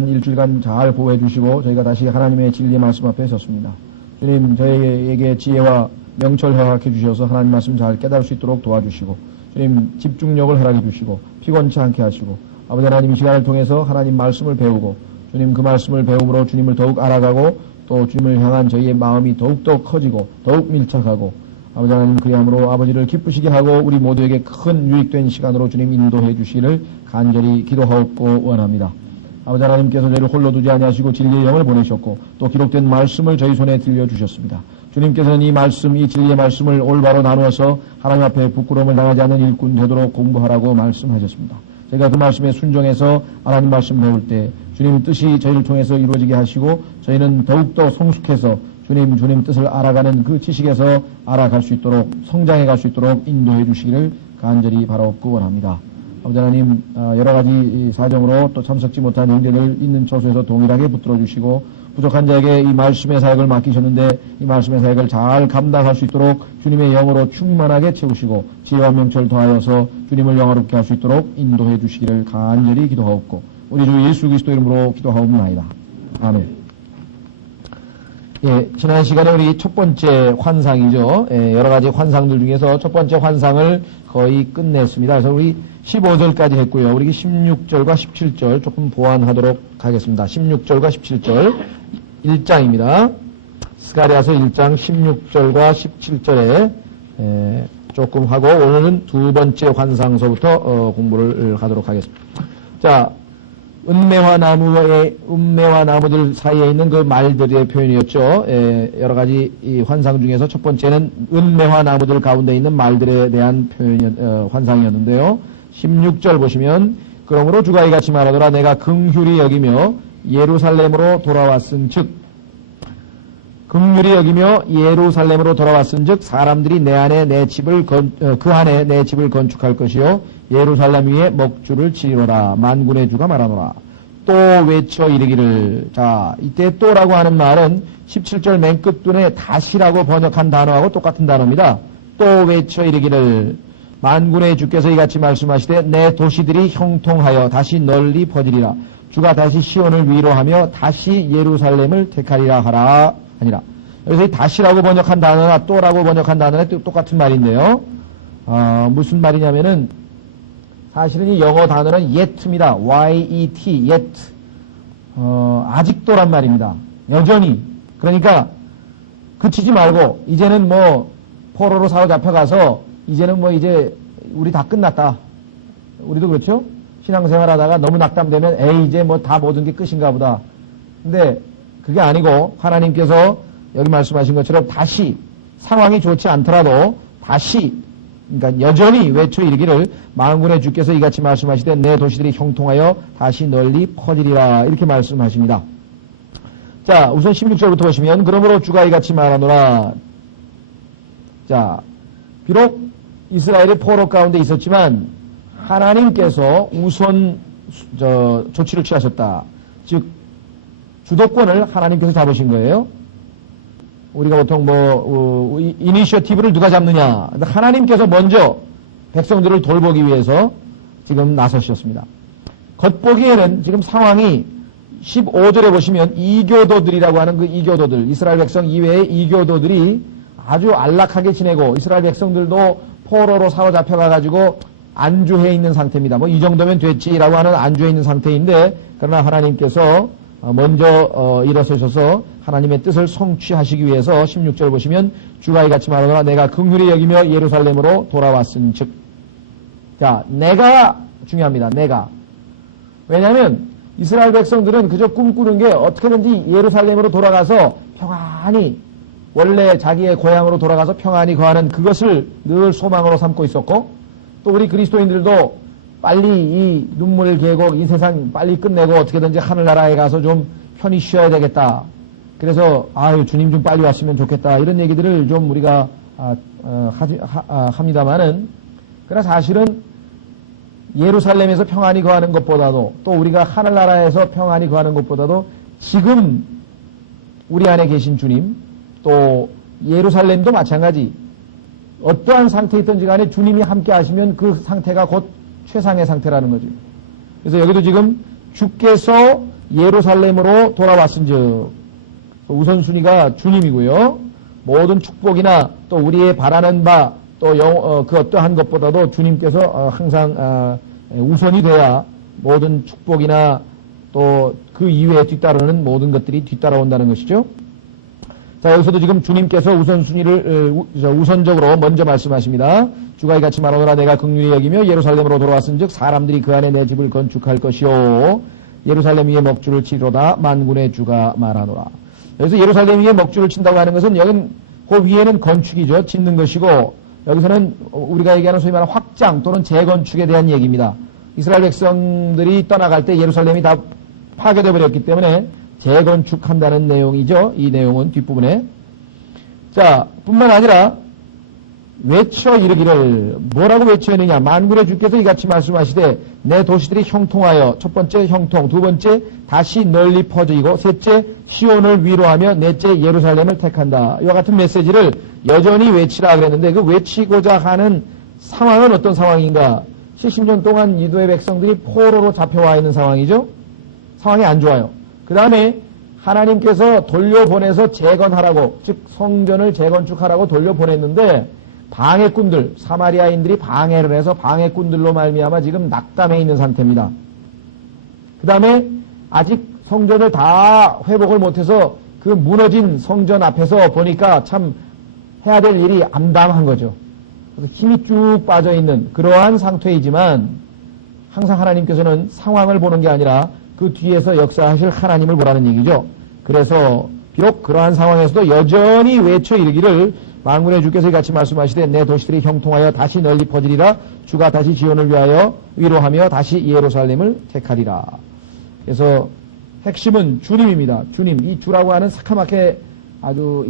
일주일간 잘 보호해 주시고 저희가 다시 하나님의 진리의 말씀 앞에 섰습니다. 주님, 저희에게 지혜와 명철 허락해 주셔서 하나님 말씀 잘 깨달을 수 있도록 도와주시고, 주님 집중력을 허락해 주시고 피곤치 않게 하시고, 아버지 하나님 이 시간을 통해서 하나님 말씀을 배우고, 주님 그 말씀을 배움으로 주님을 더욱 알아가고 또 주님을 향한 저희의 마음이 더욱더 커지고 더욱 밀착하고, 아버지 하나님 그리함으로 아버지를 기쁘시게 하고 우리 모두에게 큰 유익된 시간으로 주님 인도해 주시기를 간절히 기도하옵고 원합니다. 아버지 하나님께서 저희를 홀로 두지 아니하시고 진리의 영을 보내셨고 또 기록된 말씀을 저희 손에 들려주셨습니다. 주님께서는 이 말씀, 이 진리의 말씀을 올바로 나누어서 하나님 앞에 부끄러움을 당하지 않는 일꾼 되도록 공부하라고 말씀하셨습니다. 저희가 그 말씀에 순종해서 하나님 말씀 배울 때 주님 뜻이 저희를 통해서 이루어지게 하시고 저희는 더욱더 성숙해서 주님 뜻을 알아가는 그 지식에서 알아갈 수 있도록 성장해 갈 수 있도록 인도해 주시기를 간절히 바라옵고 원합니다. 아버지 하나님, 여러 가지 사정으로 또 참석지 못한 형제들 있는 처소에서 동일하게 붙들어 주시고 부족한 자에게 이 말씀의 사역을 맡기셨는데 이 말씀의 사역을 잘 감당할 수 있도록 주님의 영으로 충만하게 채우시고 지혜와 명철 더하여서 주님을 영화롭게 할 수 있도록 인도해 주시기를 간절히 기도하옵고 우리 주 예수 그리스도 이름으로 기도하옵나이다. 아멘. 예, 지난 시간에 우리 첫 번째 환상이죠. 예, 여러 가지 환상들 중에서 첫 번째 환상을 거의 끝냈습니다. 그래서 우리 15절까지 했고요. 우리 16절과 17절 조금 보완하도록 하겠습니다. 16절과 17절 1장입니다. 스가랴서 1장 16절과 17절에 조금 하고 오늘은 두 번째 환상서부터 공부를 하도록 하겠습니다. 자, 은매화 나무들 사이에 있는 그 말들의 표현이었죠. 여러 가지 이 환상 중에서 첫 번째는 은매화 나무들 가운데 있는 말들에 대한 환상이었는데요. 16절 보시면 그러므로 주가 이같이 말하더라. 내가 긍휼히 여기며 예루살렘으로 돌아왔은즉, 긍휼히 여기며 예루살렘으로 돌아왔은즉 사람들이 그 안에 내 집을 건축할 것이요 예루살렘 위에 먹주를 지리로라. 만군의 주가 말하노라. 또 외쳐 이르기를. 자, 이때 또라고 하는 말은 17절 맨 끝둔에 다시라고 번역한 단어하고 똑같은 단어입니다. 또 외쳐 이르기를. 만군의 주께서 이같이 말씀하시되 내 도시들이 형통하여 다시 널리 퍼지리라. 주가 다시 시온을 위로하며 다시 예루살렘을 택하리라 하라 아니라. 여기서 이 다시라고 번역한 단어나 또라고 번역한 단어는 똑같은 말인데요. 무슨 말이냐면은 사실은 이 영어 단어는 yet입니다. Y-E-T, yet. 아직도란 말입니다. 여전히. 그러니까 그치지 말고 이제는 뭐 포로로 사로잡혀가서 이제는 뭐 이제 우리 다 끝났다. 우리도 그렇죠? 신앙생활 하다가 너무 낙담되면 에이 이제 뭐 다 모든 게 끝인가 보다. 근데 그게 아니고 하나님께서 여기 말씀하신 것처럼 다시 상황이 좋지 않더라도 다시 그러니까 여전히 외쳐 이르기를 만군의 주께서 이같이 말씀하시되 내 도시들이 형통하여 다시 널리 퍼지리라 이렇게 말씀하십니다. 자, 우선 16절부터 보시면 그러므로 주가 이같이 말하노라. 자, 비록 이스라엘이 포로 가운데 있었지만 하나님께서 우선 조치를 취하셨다. 즉 주도권을 하나님께서 잡으신 거예요. 우리가 보통 이니셔티브를 누가 잡느냐. 하나님께서 먼저 백성들을 돌보기 위해서 지금 나서셨습니다. 겉보기에는 지금 상황이 15절에 보시면 이교도들이라고 하는 그 이교도들, 이스라엘 백성 이외의 이교도들이 아주 안락하게 지내고 이스라엘 백성들도 포로로 사로잡혀가가지고 안주해 있는 상태입니다. 뭐 이 정도면 됐지라고 하는 안주해 있는 상태인데 그러나 하나님께서 먼저 일어서셔서 하나님의 뜻을 성취하시기 위해서 16절 보시면 주가 이같이 말하노라. 내가 긍휼히 여기며 예루살렘으로 돌아왔은즉. 자, 내가 중요합니다. 내가. 왜냐하면 이스라엘 백성들은 그저 꿈꾸는 게 어떻게든지 예루살렘으로 돌아가서 평안히 원래 자기의 고향으로 돌아가서 평안히 거하는 그것을 늘 소망으로 삼고 있었고 또 우리 그리스도인들도 빨리 이 눈물 계곡 이 세상 빨리 끝내고 어떻게든지 하늘나라에 가서 좀 편히 쉬어야 되겠다. 그래서 아유 주님 좀 빨리 왔으면 좋겠다. 이런 얘기들을 좀 우리가 합니다마는 그러나 사실은 예루살렘에서 평안히 거하는 것보다도 또 우리가 하늘나라에서 평안히 거하는 것보다도 지금 우리 안에 계신 주님 또 예루살렘도 마찬가지 어떠한 상태에 있든지 간에 주님이 함께 하시면 그 상태가 곧 최상의 상태라는 거죠. 그래서 여기도 지금 주께서 예루살렘으로 돌아왔은즉, 우선순위가 주님이고요. 모든 축복이나 또 우리의 바라는 바 또 그 어떠한 것보다도 주님께서 항상 우선이 돼야 모든 축복이나 또 그 이외에 뒤따르는 모든 것들이 뒤따라온다는 것이죠. 자, 여기서도 지금 주님께서 우선순위를 우선적으로 먼저 말씀하십니다. 주가 이같이 말하노라. 내가 긍휼히 여기며 예루살렘으로 돌아왔은즉 사람들이 그 안에 내 집을 건축할 것이요 예루살렘 위에 먹주를 치리로다. 만군의 주가 말하노라. 여기서 예루살렘 위에 먹주를 친다고 하는 것은 여긴 그 위에는 건축이죠. 짓는 것이고, 여기서는 우리가 얘기하는 소위 말하는 확장 또는 재건축에 대한 얘기입니다. 이스라엘 백성들이 떠나갈 때 예루살렘이 다 파괴되어 버렸기 때문에 재건축한다는 내용이죠. 이 내용은 뒷부분에. 자, 뿐만 아니라 외쳐 이르기를, 뭐라고 외쳐 이르냐. 만군의 주께서 이같이 말씀하시되 내 도시들이 형통하여, 첫 번째 형통, 두 번째 다시 널리 퍼지고, 셋째 시온을 위로하며, 넷째 예루살렘을 택한다. 이와 같은 메시지를 여전히 외치라 그랬는데, 그 외치고자 하는 상황은 어떤 상황인가. 70년 동안 유도의 백성들이 포로로 잡혀와 있는 상황이죠. 상황이 안 좋아요. 그 다음에 하나님께서 돌려보내서 재건하라고, 즉 성전을 재건축하라고 돌려보냈는데 방해꾼들, 사마리아인들이 방해를 해서 방해꾼들로 말미암아 지금 낙담해 있는 상태입니다. 그 다음에 아직 성전을 다 회복을 못해서 그 무너진 성전 앞에서 보니까 참 해야 될 일이 암담한 거죠. 그래서 힘이 쭉 빠져있는 그러한 상태이지만 항상 하나님께서는 상황을 보는 게 아니라 그 뒤에서 역사하실 하나님을 보라는 얘기죠. 그래서 비록 그러한 상황에서도 여전히 외쳐 이르기를, 만군의 주께서 이같이 말씀하시되 내 도시들이 형통하여 다시 널리 퍼지리라. 주가 다시 지온을 위하여 위로하며 다시 예루살렘을 택하리라. 그래서 핵심은 주님입니다. 주님. 이 주라고 하는 새카맣게 아주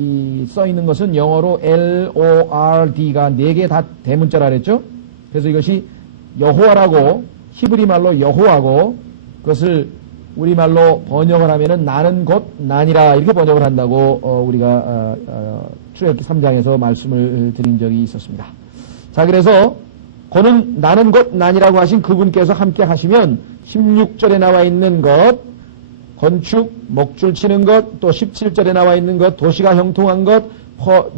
써 있는 것은 영어로 LORD가 4개 다 대문자라 그랬죠. 그래서 이것이 여호와라고, 히브리 말로 여호와고, 그것을 우리말로 번역을 하면은 나는 곧 난이라 이렇게 번역을 한다고 우리가 출애굽기 3장에서 말씀을 드린 적이 있었습니다. 자, 그래서 그는 나는 곧 난이라고 하신 그분께서 함께 하시면 16절에 나와 있는 것, 건축, 먹줄 치는 것, 또 17절에 나와 있는 것, 도시가 형통한 것,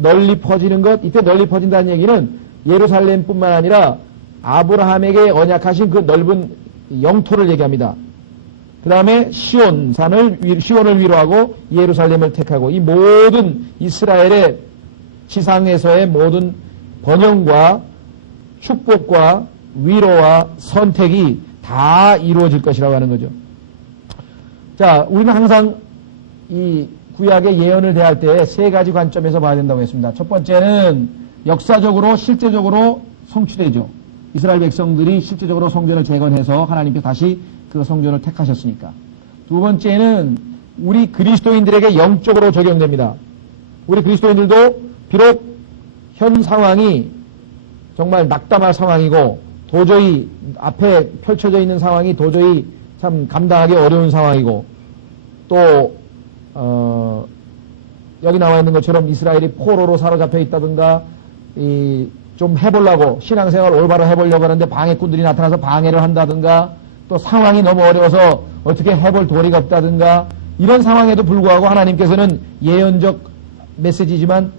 널리 퍼지는 것, 이때 널리 퍼진다는 얘기는 예루살렘뿐만 아니라 아브라함에게 언약하신 그 넓은 영토를 얘기합니다. 그 다음에 시온을 위로하고 예루살렘을 택하고, 이 모든 이스라엘의 지상에서의 모든 번영과 축복과 위로와 선택이 다 이루어질 것이라고 하는 거죠. 자, 우리는 항상 이 구약의 예언을 대할 때 3가지 관점에서 봐야 된다고 했습니다. 첫 번째는 역사적으로 실제적으로 성취되죠. 이스라엘 백성들이 실제적으로 성전을 재건해서 하나님께 다시 그 성전을 택하셨으니까. 두 번째는 우리 그리스도인들에게 영적으로 적용됩니다. 우리 그리스도인들도 비록 현 상황이 정말 낙담할 상황이고 도저히 앞에 펼쳐져 있는 상황이 도저히 참 감당하기 어려운 상황이고, 또 여기 나와 있는 것처럼 이스라엘이 포로로 사로잡혀 있다든가 좀 해보려고 신앙생활 올바로 해보려고 하는데 방해꾼들이 나타나서 방해를 한다든가, 또 상황이 너무 어려워서 어떻게 해볼 도리가 없다든가, 이런 상황에도 불구하고 하나님께서는 예언적 메시지지만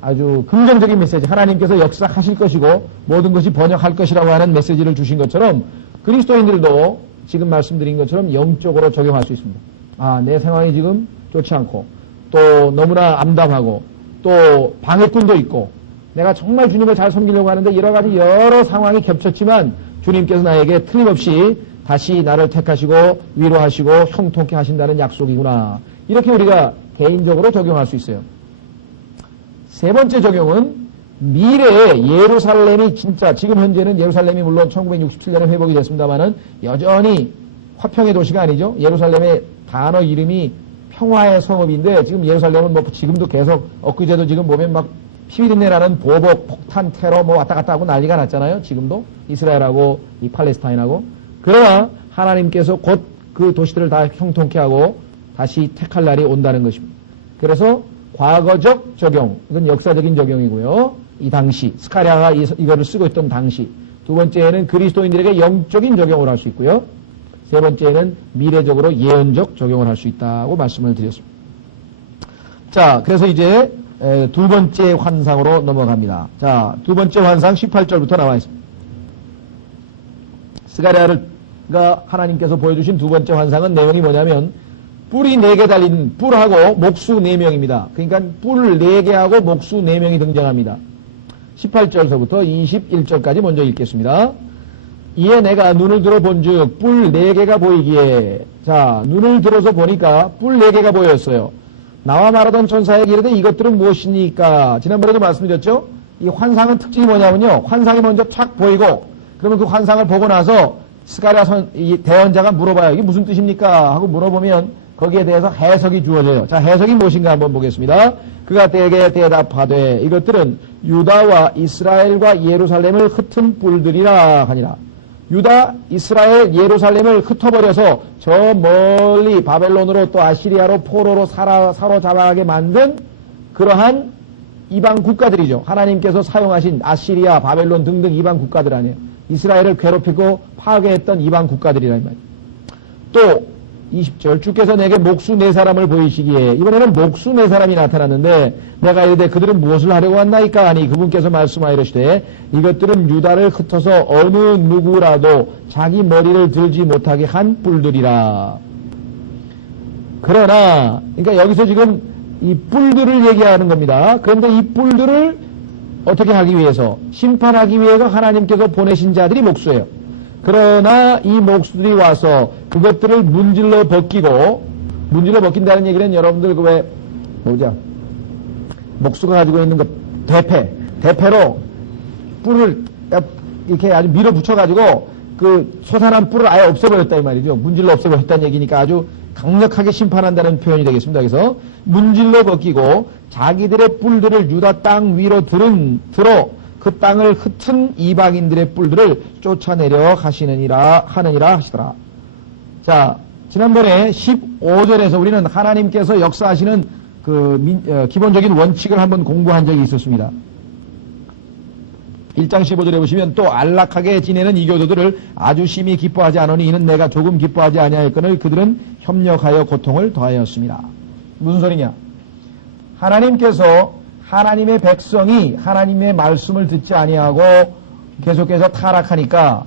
아주 긍정적인 메시지, 하나님께서 역사하실 것이고 모든 것이 번역할 것이라고 하는 메시지를 주신 것처럼 그리스도인들도 지금 말씀드린 것처럼 영적으로 적용할 수 있습니다. 아, 내 상황이 지금 좋지 않고 또 너무나 암담하고 또 방해꾼도 있고 내가 정말 주님을 잘 섬기려고 하는데 여러 상황이 겹쳤지만 주님께서 나에게 틀림없이 다시 나를 택하시고 위로하시고 형통케 하신다는 약속이구나. 이렇게 우리가 개인적으로 적용할 수 있어요. 세 번째 적용은 미래에 예루살렘이 진짜, 지금 현재는 예루살렘이 물론 1967년에 회복이 됐습니다만은 여전히 화평의 도시가 아니죠. 예루살렘의 단어 이름이 평화의 성읍인데 지금 예루살렘은 뭐 지금도 계속 엊그제도 지금 보면 막 피비린내라는 보복, 폭탄, 테러 뭐 왔다 갔다 하고 난리가 났잖아요. 지금도 이스라엘하고 이 팔레스타인하고. 그러나 하나님께서 곧 그 도시들을 다 형통케 하고 다시 택할 날이 온다는 것입니다. 그래서 과거적 적용, 이건 역사적인 적용이고요. 이 당시 스가랴가 이거를 쓰고 있던 당시. 두 번째는 그리스도인들에게 영적인 적용을 할 수 있고요. 세 번째는 미래적으로 예언적 적용을 할 수 있다고 말씀을 드렸습니다. 자, 그래서 이제 두 번째 환상으로 넘어갑니다. 자, 두 번째 환상 18절부터 나와 있습니다. 스가랴가 하나님께서 보여주신 두 번째 환상은 내용이 뭐냐면 뿔이 4개 달린 뿔하고 목수 4명입니다. 그러니까 뿔 4개하고 목수 4명이 등장합니다. 18절서부터 21절까지 먼저 읽겠습니다. 이에 내가 눈을 들어 본즉 뿔 4개가 보이기에, 자, 눈을 들어서 보니까 뿔 4개가 보였어요. 나와 말하던 천사에게 이르되 이것들은 무엇이니까? 지난번에도 말씀드렸죠? 이 환상은 특징이 뭐냐면요, 환상이 먼저 착 보이고 그러면 그 환상을 보고 나서 스가랴 이 대언자가 물어봐요. 이게 무슨 뜻입니까? 하고 물어보면 거기에 대해서 해석이 주어져요. 자, 해석이 무엇인가 한번 보겠습니다. 그가 때에게 대답하되 이것들은 유다와 이스라엘과 예루살렘을 흩은 뿔들이라 하니라. 유다, 이스라엘, 예루살렘을 흩어버려서 저 멀리 바벨론으로 또 아시리아로 포로로 사로잡아가게 만든 그러한 이방 국가들이죠. 하나님께서 사용하신 아시리아, 바벨론 등등 이방 국가들 아니에요. 이스라엘을 괴롭히고 파괴했던 이방 국가들이라 이 말이에요. 또 20절 주께서 내게 목수 4사람을 보이시기에, 이번에는 목수 4사람이 나타났는데 내가 이르되 그들은 무엇을 하려고 왔나이까 하니 그분께서 말씀하시되 이것들은 유다를 흩어서 어느 누구라도 자기 머리를 들지 못하게 한 뿔들이라. 그러나 그러니까 여기서 지금 이 뿔들을 얘기하는 겁니다. 그런데 이 뿔들을 어떻게 하기 위해서, 심판하기 위해서 하나님께서 보내신 자들이 목수예요. 그러나 이 목수들이 와서 그것들을 문질러 벗기고, 문질러 벗긴다는 얘기는 여러분들 그 왜 뭐죠? 목수가 가지고 있는 그 대패로 뿔을 이렇게 아주 밀어붙여가지고 그 솟아난 뿔을 아예 없애버렸다 이 말이죠. 문질러 없애버렸다는 얘기니까 아주 강력하게 심판한다는 표현이 되겠습니다. 그래서 문질러 벗기고 자기들의 뿔들을 유다 땅 위로 들어 그 땅을 흩은 이방인들의 뿔들을 쫓아내려 하느니라 하시더라. 자, 지난번에 15절에서 우리는 하나님께서 역사하시는 기본적인 원칙을 한번 공부한 적이 있었습니다. 1장 15절에 보시면 또 안락하게 지내는 이교도들을 아주 심히 기뻐하지 않으니 이는 내가 조금 기뻐하지 아니하였거늘 그들은 협력하여 고통을 더하였습니다. 무슨 소리냐? 하나님께서 하나님의 백성이 하나님의 말씀을 듣지 아니하고 계속해서 타락하니까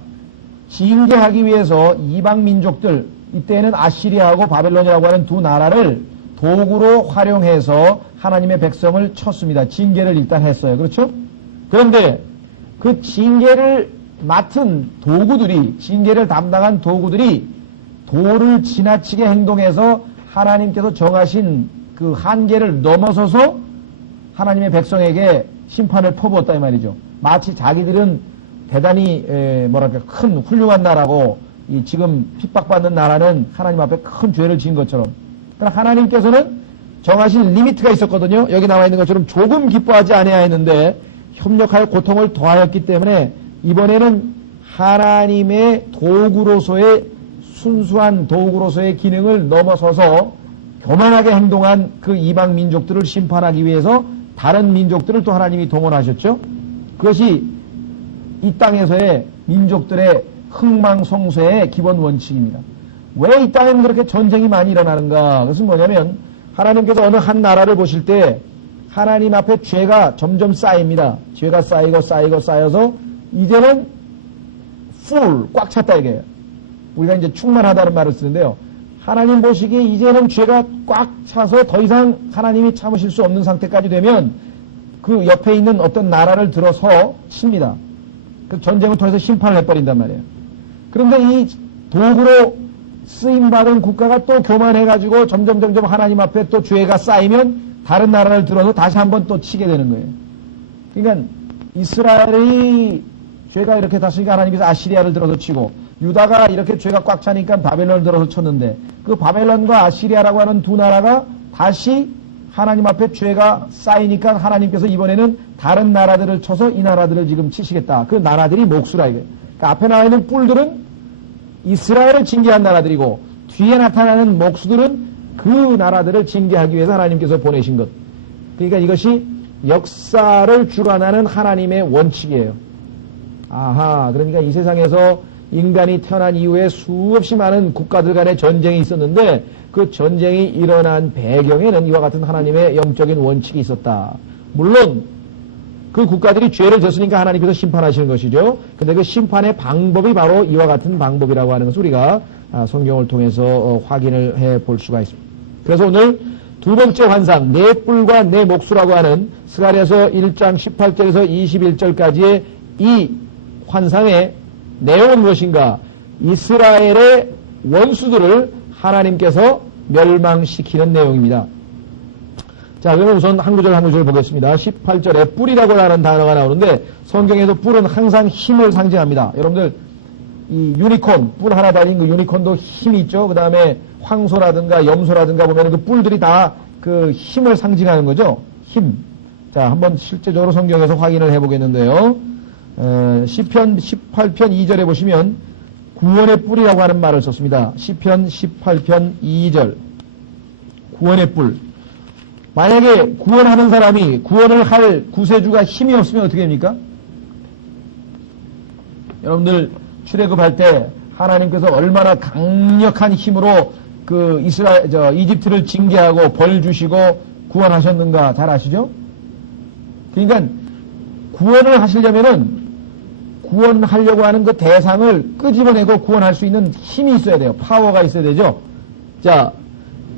징계하기 위해서 이방 민족들, 이때는 아시리아하고 바벨론이라고 하는 두 나라를 도구로 활용해서 하나님의 백성을 쳤습니다. 징계를 일단 했어요. 그렇죠? 그런데 그 징계를 맡은 도구들이, 징계를 담당한 도구들이 도를 지나치게 행동해서 하나님께서 정하신 그 한계를 넘어서서 하나님의 백성에게 심판을 퍼부었다 이 말이죠. 마치 자기들은 대단히 큰 훌륭한 나라고 이 지금 핍박받는 나라는 하나님 앞에 큰 죄를 지은 것처럼. 그러나 하나님께서는 정하신 리미트가 있었거든요. 여기 나와 있는 것처럼 조금 기뻐하지 아니하였는데 협력하여 고통을 더하였기 때문에 이번에는 하나님의 도구로서의 순수한 도구로서의 기능을 넘어서서 교만하게 행동한 그 이방 민족들을 심판하기 위해서 다른 민족들을 또 하나님이 동원하셨죠. 그것이 이 땅에서의 민족들의 흥망성쇠의 기본 원칙입니다. 왜 이 땅에는 그렇게 전쟁이 많이 일어나는가? 그것은 뭐냐면 하나님께서 어느 한 나라를 보실 때 하나님 앞에 죄가 점점 쌓입니다. 죄가 쌓여서 이제는 꽉 찼다 이게요. 우리가 이제 충만하다는 말을 쓰는데요. 하나님 보시기에 이제는 죄가 꽉 차서 더 이상 하나님이 참으실 수 없는 상태까지 되면 그 옆에 있는 어떤 나라를 들어서 칩니다. 그 전쟁을 통해서 심판을 해버린단 말이에요. 그런데 이 도구로 쓰임받은 국가가 또 교만해가지고 점점 하나님 앞에 또 죄가 쌓이면 다른 나라를 들어서 다시 한번 또 치게 되는 거예요. 그러니까 이스라엘이 죄가 이렇게 탔으니까 하나님께서 아시리아를 들어서 치고 유다가 이렇게 죄가 꽉 차니까 바벨론을 들어서 쳤는데 그 바벨론과 아시리아라고 하는 두 나라가 다시 하나님 앞에 죄가 쌓이니까 하나님께서 이번에는 다른 나라들을 쳐서 이 나라들을 지금 치시겠다. 그 나라들이 목수라 이거예요. 그러니까 앞에 나와 있는 뿔들은 이스라엘을 징계한 나라들이고 뒤에 나타나는 목수들은 그 나라들을 징계하기 위해서 하나님께서 보내신 것. 그러니까 이것이 역사를 주관하는 하나님의 원칙이에요. 아하, 그러니까 이 세상에서 인간이 태어난 이후에 수없이 많은 국가들 간의 전쟁이 있었는데 그 전쟁이 일어난 배경에는 이와 같은 하나님의 영적인 원칙이 있었다. 물론 그 국가들이 죄를 졌으니까 하나님께서 심판하시는 것이죠. 근데 그 심판의 방법이 바로 이와 같은 방법이라고 하는 것을 우리가 성경을 통해서 확인을 해 볼 수가 있습니다. 그래서 오늘 두 번째 환상, 내 뿔과 내 목수라고 하는 스가랴서 1장 18절에서 21절까지의 이 환상의 내용은 무엇인가? 이스라엘의 원수들을 하나님께서 멸망시키는 내용입니다. 자, 그러면 우선 한 구절 한 구절 보겠습니다. 18절에 뿔이라고 하는 단어가 나오는데 성경에도 뿔은 항상 힘을 상징합니다. 여러분들 이 유니콘, 뿔 하나 달린 그 유니콘도 힘이 있죠. 그 다음에 황소라든가 염소라든가 보면 그 뿔들이 다 그 힘을 상징하는 거죠. 힘. 자, 한번 실제적으로 성경에서 확인을 해보겠는데요. 시편 18편 2절에 보시면 구원의 뿔이라고 하는 말을 썼습니다. 시편 18편 2절. 구원의 뿔. 만약에 구원하는 사람이 구원을 할 구세주가 힘이 없으면 어떻게 됩니까? 여러분들 출애굽할 때 하나님께서 얼마나 강력한 힘으로 그 이집트를 징계하고 벌 주시고 구원하셨는가 잘 아시죠? 그러니까 구원을 하시려면은 구원하려고 하는 그 대상을 끄집어내고 구원할 수 있는 힘이 있어야 돼요. 파워가 있어야 되죠. 자,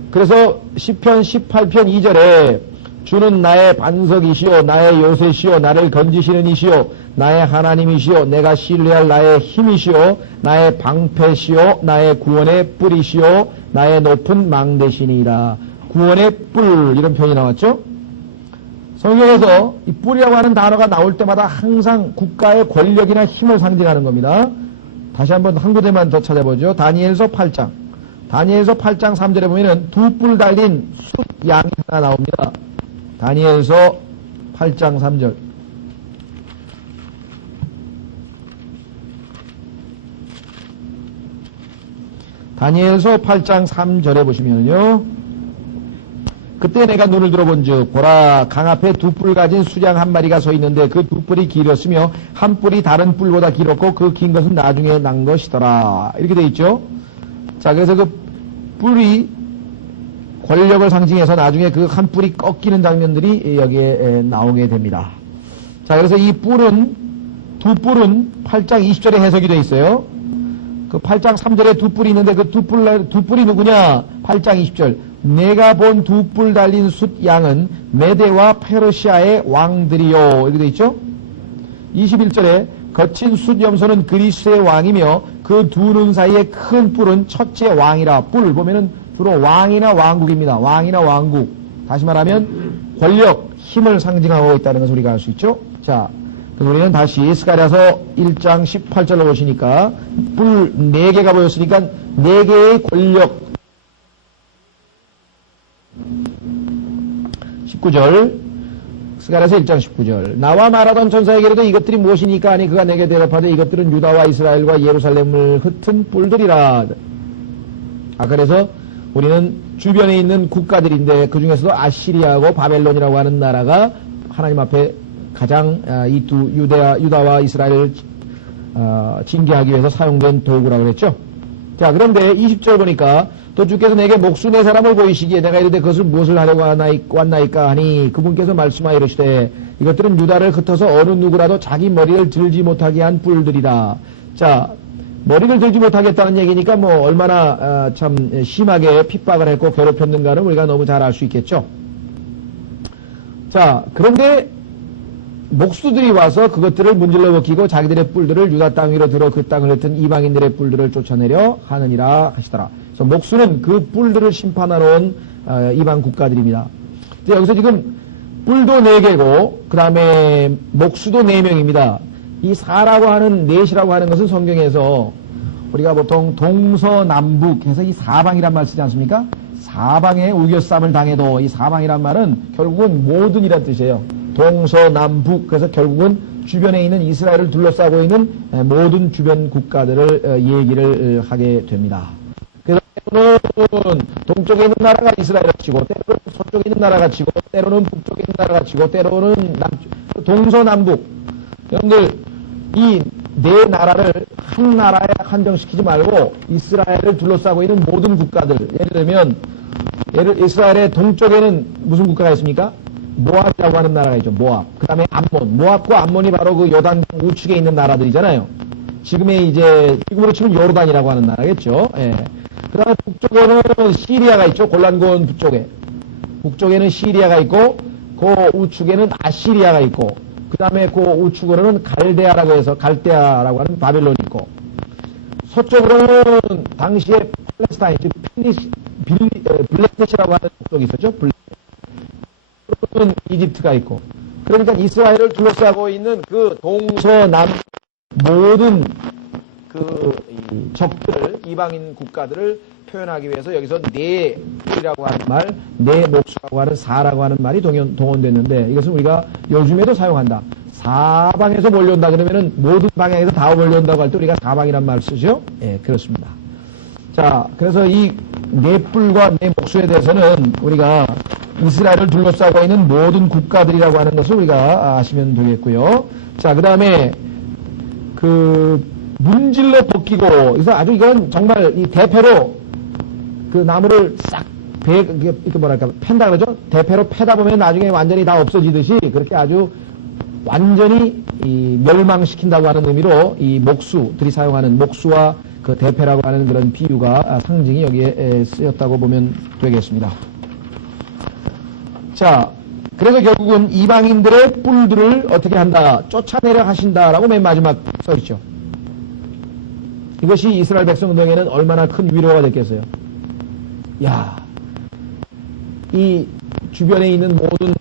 그래서 시편 18편 2절에 주는 나의 반석이시오 나의 요새시오 나를 건지시는 이시오 나의 하나님이시오 내가 신뢰할 나의 힘이시오 나의 방패시오 나의 구원의 뿔이시오 나의 높은 망대시니이다. 구원의 뿔 이런 표현이 나왔죠. 성경에서 이 뿔이라고 하는 단어가 나올 때마다 항상 국가의 권력이나 힘을 상징하는 겁니다. 다시 한번 한 구절만 더 찾아보죠. 다니엘서 8장 3절에 보면은 두 뿔 달린 숫양이 하나 나옵니다. 다니엘서 8장 3절. 다니엘서 8장 3절에 보시면요. 그때 내가 눈을 들어본즉 보라 강 앞에 두 뿔 가진 수장 한 마리가 서 있는데 그 두 뿔이 길었으며 한 뿔이 다른 뿔보다 길었고 그 긴 것은 나중에 난 것이더라. 이렇게 돼 있죠. 자, 그래서 그 뿔이 권력을 상징해서 나중에 그 한 뿔이 꺾이는 장면들이 여기에 나오게 됩니다. 자, 그래서 이 뿔은 두 뿔은 8장 20절에 해석이 되어 있어요. 그 8장 3절에 두 뿔이 있는데 그 두 뿔이 누구냐? 8장 20절. 내가 본 두 뿔 달린 숫 양은 메대와 페르시아의 왕들이요. 이렇게 되어 있죠? 21절에 거친 숫 염소는 그리스의 왕이며 그 두 눈 사이에 큰 뿔은 첫째 왕이라. 뿔 보면은 주로 왕이나 왕국입니다. 왕이나 왕국. 다시 말하면 권력, 힘을 상징하고 있다는 것을 우리가 알 수 있죠. 자, 그래서 우리는 다시 스가랴서 1장 18절로 보시니까 뿔 4개가 보였으니까 4개의 권력. 19절 스가랴서 1장 19절 나와 말하던 천사에게로도 이것들이 무엇이니까 하니 그가 내게 대답하되 이것들은 유다와 이스라엘과 예루살렘을 흩은 뿔들이라. 그래서 우리는 주변에 있는 국가들인데 그 중에서도 아시리아하고 바벨론이라고 하는 나라가 하나님 앞에 가장 이 두 유다와 이스라엘을 징계하기 위해서 사용된 도구라고 그랬죠. 자, 그런데 20절 보니까 또 주께서 내게 목수 네 사람을 보이시기에 내가 이르되 그것을 무엇을 하려고 왔나이까 하니 그분께서 말씀하여 이르시되 이것들은 유다를 흩어서 어느 누구라도 자기 머리를 들지 못하게 한 뿔들이다. 자, 머리를 들지 못하겠다는 얘기니까 뭐 얼마나 참 심하게 핍박을 했고 괴롭혔는가를 우리가 너무 잘 알 수 있겠죠. 자, 그런데 목수들이 와서 그것들을 문질러 벗기고 자기들의 뿔들을 유다 땅 위로 들어 그 땅을 흩은 이방인들의 뿔들을 쫓아내려 하느니라 하시더라. 그래서 목수는 그 뿔들을 심판하러 온 이방 국가들입니다. 여기서 지금 뿔도 4개고 그 다음에 목수도 4명입니다. 이 4라고 하는 넷이라고 하는 것은 성경에서 우리가 보통 동서남북 해서 이 사방이란 말 쓰지 않습니까? 사방에 우겨쌈을 당해도 이 사방이란 말은 결국은 모든이란 뜻이에요. 동서남북. 그래서 결국은 주변에 있는 이스라엘을 둘러싸고 있는 모든 주변 국가들을 얘기를 하게 됩니다. 그래서 때로는 동쪽에 있는 나라가 이스라엘을 치고 때로는 서쪽에 있는 나라가 치고 때로는 북쪽에 있는 나라가 치고 때로는 동서남북. 여러분들 이 네 나라를 한 나라에 한정시키지 말고 이스라엘을 둘러싸고 있는 모든 국가들, 예를 들면 이스라엘의 동쪽에는 무슨 국가가 있습니까? 모압이라고 하는 나라가 있죠. 모압. 그 다음에 암몬. 모압과 암몬이 바로 그 요단 우측에 있는 나라들이잖아요. 지금의 이제 지금으로 치면 요르단이라고 하는 나라겠죠. 예. 그 다음에 북쪽에는 시리아가 있죠. 골란고원 북쪽에. 북쪽에는 시리아가 있고 그 우측에는 아시리아가 있고 그 다음에 그 우측으로는 갈대아라고 해서 갈대아라고 하는 바벨론이 있고 서쪽으로는 당시에 팔레스타인, 즉 블레셋이라고 하는 국적이 있었죠. 블레셋은 이집트가 있고 그러니까 이스라엘을 둘러싸고 있는 그 동서남 모든 그 적들을 이방인 국가들을 표현하기 위해서 여기서 네 뿔이라고 하는 말, 네 목수라고 하는 사라고 하는 말이 동원됐는데 이것은 우리가 요즘에도 사용한다. 사방에서 몰려온다 그러면은 모든 방향에서 다 몰려온다고 할 때 우리가 사방이란 말 쓰죠. 예, 그렇습니다. 자, 그래서 이 네 뿔과 네 목수에 대해서는 우리가 이스라엘을 둘러싸고 있는 모든 국가들이라고 하는 것을 우리가 아시면 되겠고요. 자, 그 다음에 그 문질러 벗기고 그래서 아주 이건 정말 이 대패로 그 나무를 싹 이렇게 뭐랄까 팬다 그러죠. 대패로 패다 보면 나중에 완전히 다 없어지듯이 그렇게 아주 완전히 이 멸망시킨다고 하는 의미로 이 목수들이 사용하는 목수와 그 대패라고 하는 그런 비유가 상징이 여기에 쓰였다고 보면 되겠습니다. 자, 그래서 결국은 이방인들의 뿔들을 어떻게 한다? 쫓아내려 하신다라고 맨 마지막 써있죠. 이것이 이스라엘 백성들에게는 얼마나 큰 위로가 됐겠어요. 야, 이 주변에 있는 모든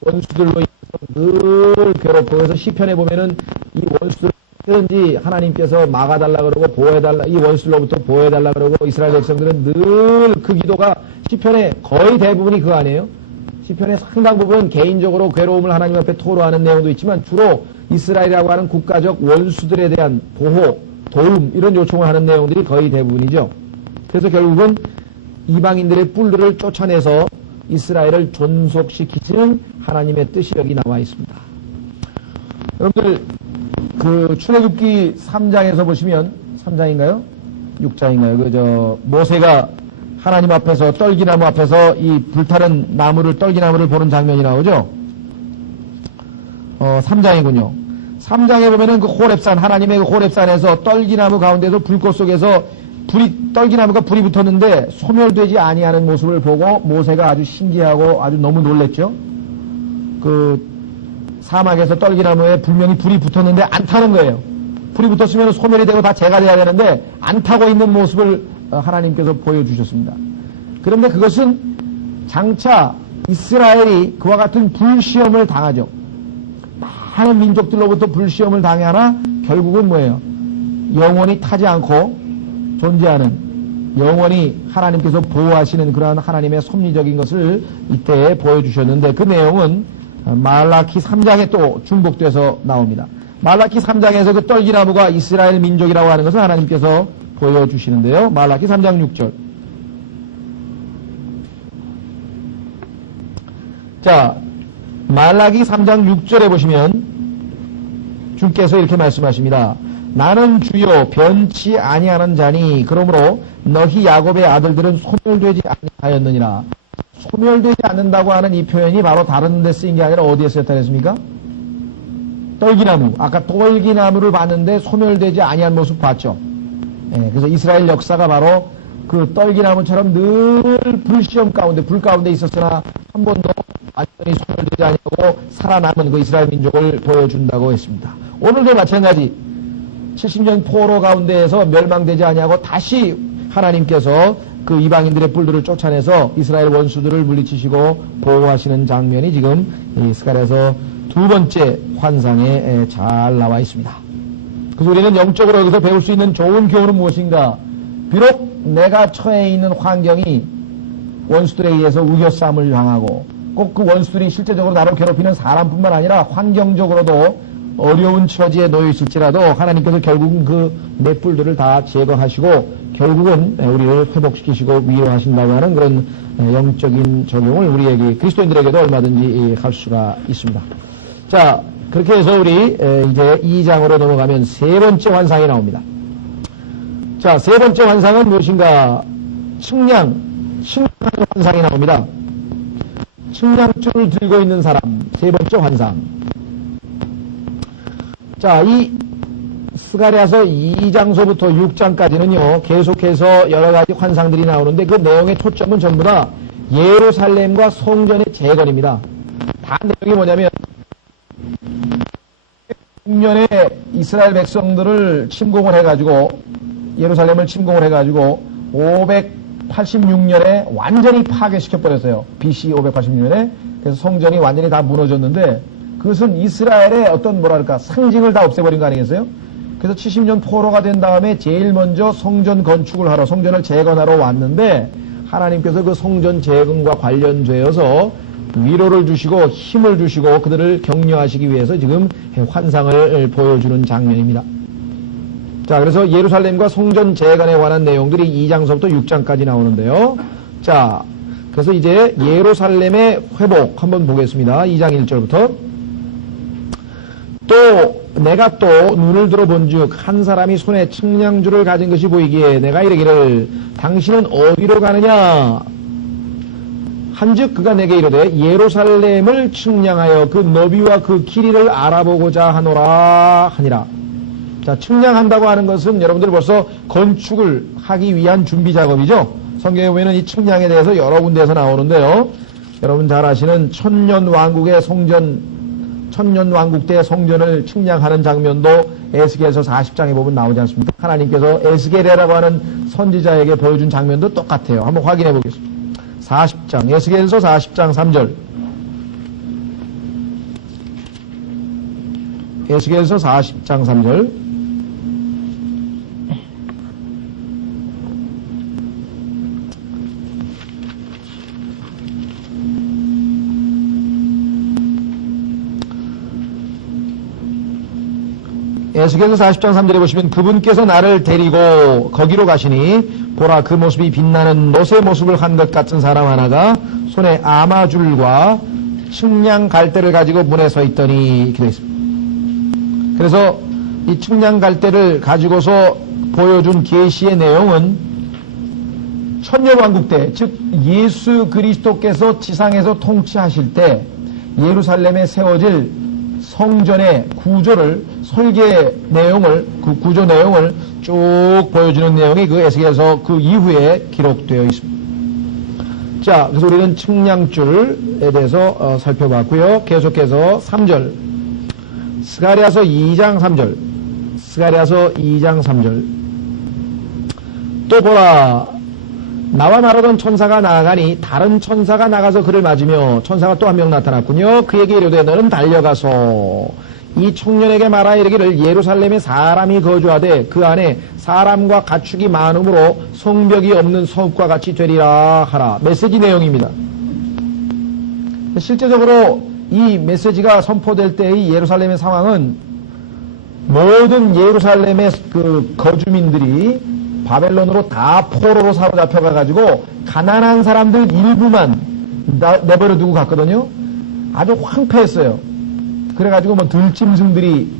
원수들로 인해서 늘 괴롭고 그래서 시편에 보면은 이 원수들 언제든지 하나님께서 막아달라 그러고 보호해달라 이 원수들로부터 보호해달라 그러고 이스라엘 백성들은 늘 그 기도가 시편의 거의 대부분이 그거 아니에요? 시편의 상당 부분 개인적으로 괴로움을 하나님 앞에 토로하는 내용도 있지만 주로 이스라엘이라고 하는 국가적 원수들에 대한 보호, 도움 이런 요청을 하는 내용들이 거의 대부분이죠. 그래서 결국은 이방인들의 뿔들을 쫓아내서 이스라엘을 존속시키시는 하나님의 뜻이 여기 나와 있습니다. 여러분들 그 출애굽기 3장에서 보시면 3장인가요? 6장인가요? 모세가 하나님 앞에서 떨기나무 앞에서 이 불타는 나무를 떨기나무를 보는 장면이 나오죠. 3장이군요. 3장에 보면은 그 호렙산 하나님의 그 호렙산에서 떨기나무 가운데서 불꽃 속에서 떨기나무가 불이 붙었는데 소멸되지 아니하는 모습을 보고 모세가 아주 신기하고 아주 너무 놀랬죠. 그 사막에서 떨기나무에 분명히 불이 붙었는데 안 타는 거예요. 불이 붙었으면 소멸이 되고 다 재가 돼야 되는데 안 타고 있는 모습을 하나님께서 보여주셨습니다. 그런데 그것은 장차 이스라엘이 그와 같은 불시험을 당하죠. 많은 민족들로부터 불시험을 당하나 결국은 뭐예요? 영원히 타지 않고 존재하는 영원히 하나님께서 보호하시는 그러한 하나님의 섭리적인 것을 이때 보여주셨는데 그 내용은 말라키 3장에 또 중복돼서 나옵니다. 말라키 3장에서 그 떨기나무가 이스라엘 민족이라고 하는 것을 하나님께서 보여주시는데요. 말라키 3장 6절. 자, 말라기 3장 6절에 보시면 주께서 이렇게 말씀하십니다. 나는 주여 변치 아니하는 자니 그러므로 너희 야곱의 아들들은 소멸되지 아니하였느니라. 소멸되지 않는다고 하는 이 표현이 바로 다른 데 쓰인 게 아니라 어디에 쓰였다 그랬습니까? 떨기나무. 아까 떨기나무를 봤는데 소멸되지 아니한 모습 봤죠. 예, 그래서 이스라엘 역사가 바로 그 떨기나무처럼 늘 불시험 가운데 불 가운데 있었으나 한 번도 완전히 소멸되지 아니하고 살아남은 그 이스라엘 민족을 보여준다고 했습니다. 오늘도 마찬가지 70년 포로 가운데에서 멸망되지 아니하고 다시 하나님께서 그 이방인들의 뿔들을 쫓아내서 이스라엘 원수들을 물리치시고 보호하시는 장면이 지금 이 스가랴서 두 번째 환상에 잘 나와 있습니다. 그래서 우리는 영적으로 여기서 배울 수 있는 좋은 교훈은 무엇인가? 비록 내가 처해 있는 환경이 원수들에 의해서 우겨싸움을 당하고 꼭 그 원수들이 실제적으로 나를 괴롭히는 사람뿐만 아니라 환경적으로도 어려운 처지에 놓여 있을지라도 하나님께서 결국은 그 내 뿔들을 다 제거하시고 결국은 우리를 회복시키시고 위로하신다고 하는 그런 영적인 적용을 우리에게 그리스도인들에게도 얼마든지 할 수가 있습니다. 자, 그렇게 해서 우리 이제 2장으로 넘어가면 세 번째 환상이 나옵니다. 자, 세 번째 환상은 무엇인가? 측량하는 환상이 나옵니다. 측량줄을 들고 있는 사람, 세 번째 환상. 자, 이 스가랴서 2장서부터 6장까지는요, 계속해서 여러 가지 환상들이 나오는데 그 내용의 초점은 전부 다 예루살렘과 성전의 재건입니다. 다 내용이 뭐냐면, 6년에 이스라엘 백성들을 침공을 해가지고, 예루살렘을 침공을 해가지고, 586년에 완전히 파괴시켜버렸어요. BC 586년에. 그래서 성전이 완전히 다 무너졌는데, 그것은 이스라엘의 어떤 뭐랄까, 상징을 다 없애버린 거 아니겠어요? 그래서 70년 포로가 된 다음에 제일 먼저 성전 건축을 하러, 성전을 재건하러 왔는데, 하나님께서 그 성전 재건과 관련되어서 위로를 주시고 힘을 주시고 그들을 격려하시기 위해서 지금 환상을 보여주는 장면입니다. 자, 그래서 예루살렘과 성전 재건에 관한 내용들이 2장서부터 6장까지 나오는데요. 자, 그래서 이제 예루살렘의 회복 한번 보겠습니다. 2장 1절부터. 또 내가 또 눈을 들어본즉 한 사람이 손에 측량줄을 가진 것이 보이기에 내가 이르기를 당신은 어디로 가느냐? 한즉 그가 내게 이르되 예루살렘을 측량하여 그 너비와 그 길이를 알아보고자 하노라 하니라. 자, 측량한다고 하는 것은 여러분들이 벌써 건축을 하기 위한 준비 작업이죠. 성경에 보면 이 측량에 대해서 여러 군데에서 나오는데요. 여러분 잘 아시는 천년왕국의 성전, 천년왕국 때 성전을 측량하는 장면도 에스겔서 40장에 보면 나오지 않습니까? 하나님께서 에스겔이라고 하는 선지자에게 보여준 장면도 똑같아요. 한번 확인해 보겠습니다. 40장, 에스겔서 40장 3절. 에스겔서 40장 3절. 에스겔서 40장 3절에 보시면 그분께서 나를 데리고 거기로 가시니 보라 그 모습이 빛나는 노새 모습을 한 것 같은 사람 하나가 손에 아마줄과 측량 갈대를 가지고 문에 서 있더니 이렇게 되어 있습니다. 그래서 이 측량 갈대를 가지고서 보여준 계시의 내용은 천년왕국 때, 즉 예수 그리스도께서 지상에서 통치하실 때 예루살렘에 세워질 성전의 구조를, 설계 내용을, 그 구조 내용을 쭉 보여주는 내용이 그 에스겔서 그 이후에 기록되어 있습니다. 자, 그래서 우리는 측량줄에 대해서 살펴봤고요. 계속해서 3절. 스가랴서 2장 3절. 스가랴서 2장 3절. 또 보라, 나와 말하던 천사가 나아가니 다른 천사가 나가서 그를 맞으며 천사가 또 한 명 나타났군요. 그에게 이르되 너는 달려가서 이 청년에게 말하 이르기를 예루살렘에 사람이 거주하되 그 안에 사람과 가축이 많으므로 성벽이 없는 성읍과 같이 되리라 하라. 메시지 내용입니다. 실제적으로 이 메시지가 선포될 때의 예루살렘의 상황은 모든 예루살렘의 그 거주민들이 바벨론으로 다 포로로 사로잡혀가가지고 가난한 사람들 일부만 내버려 두고 갔거든요. 아주 황폐했어요. 그래가지고 뭐 들짐승들이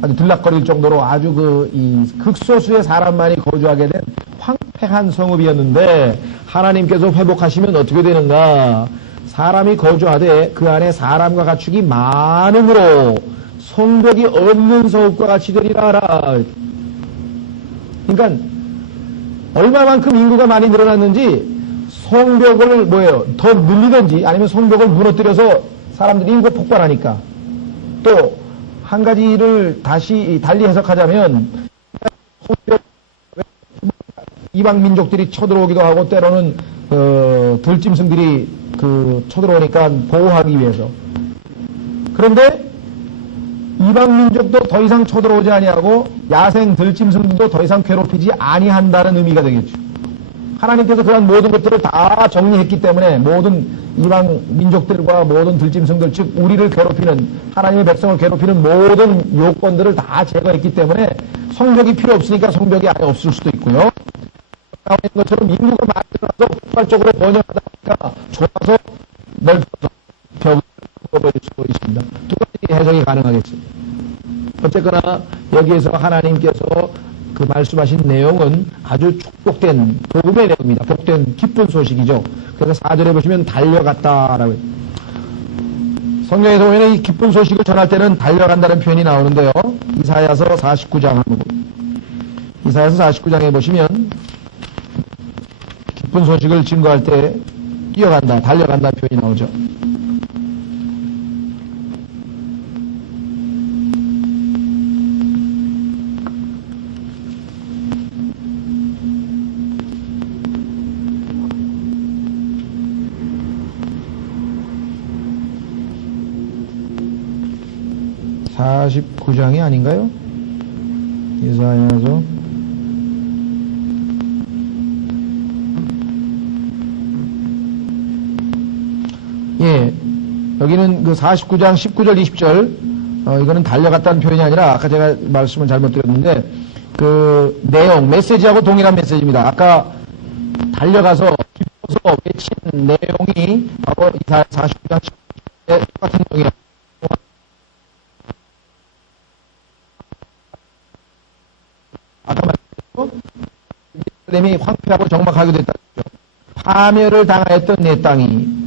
아주 들락거릴 정도로 아주 이 극소수의 사람만이 거주하게 된 황폐한 성읍이었는데 하나님께서 회복하시면 어떻게 되는가? 사람이 거주하되 그 안에 사람과 가축이 많음으로 성벽이 없는 성읍과 같이 되리라 하라. 그러니까 얼마만큼 인구가 많이 늘어났는지 성벽을 더 늘리든지 아니면 성벽을 무너뜨려서 사람들이 인구 폭발하니까. 또 한 가지를 달리 해석하자면 이방 민족들이 쳐들어오기도 하고 때로는 들짐승들이 쳐들어오니까 보호하기 위해서. 그런데 이방 민족도 더 이상 쳐들어오지 아니하고 야생 들짐승들도 더 이상 괴롭히지 아니한다는 의미가 되겠죠. 하나님께서 그런 모든 것들을 다 정리했기 때문에 모든 이방 민족들과 모든 들짐승들, 즉 우리를 괴롭히는, 하나님의 백성을 괴롭히는 모든 요건들을 다 제거했기 때문에 성벽이 필요 없으니까 성벽이 아예 없을 수도 있고요. 나오는 것처럼 인구가 많이 늘어나서 폭발적으로 번영하다 보니까 좋아서 넓혀서 벽을 뽑아버릴 수 있습니다. 두 가지 해석이 가능하겠죠. 어쨌거나 여기에서 하나님께서 그 말씀하신 내용은 아주 축복된 복음의 내용입니다. 복된 기쁜 소식이죠. 그래서 4절에 보시면 달려갔다라고 해요. 성경에서 보면 이 기쁜 소식을 전할 때는 달려간다는 표현이 나오는데요. 이사야서 49장 이사야서 49장에 보시면 기쁜 소식을 증거할 때 뛰어간다, 달려간다 표현이 나오죠. (49장이) 아닌가요? 이사야서 예, 여기는 그 49장 19절 20절 이거는 달려갔다는 표현이 아니라 아까 제가 말씀을 잘못 드렸는데 그 내용 메시지하고 동일한 메시지입니다. 아까 달려가서 기뻐서 외친 내용이 바로 이사야 49장 19절에 똑같은 내용이에요. 아까 말했죠? 예루살렘이 황폐하고 적막하게 됐다. 파멸을 당하였던 내 땅이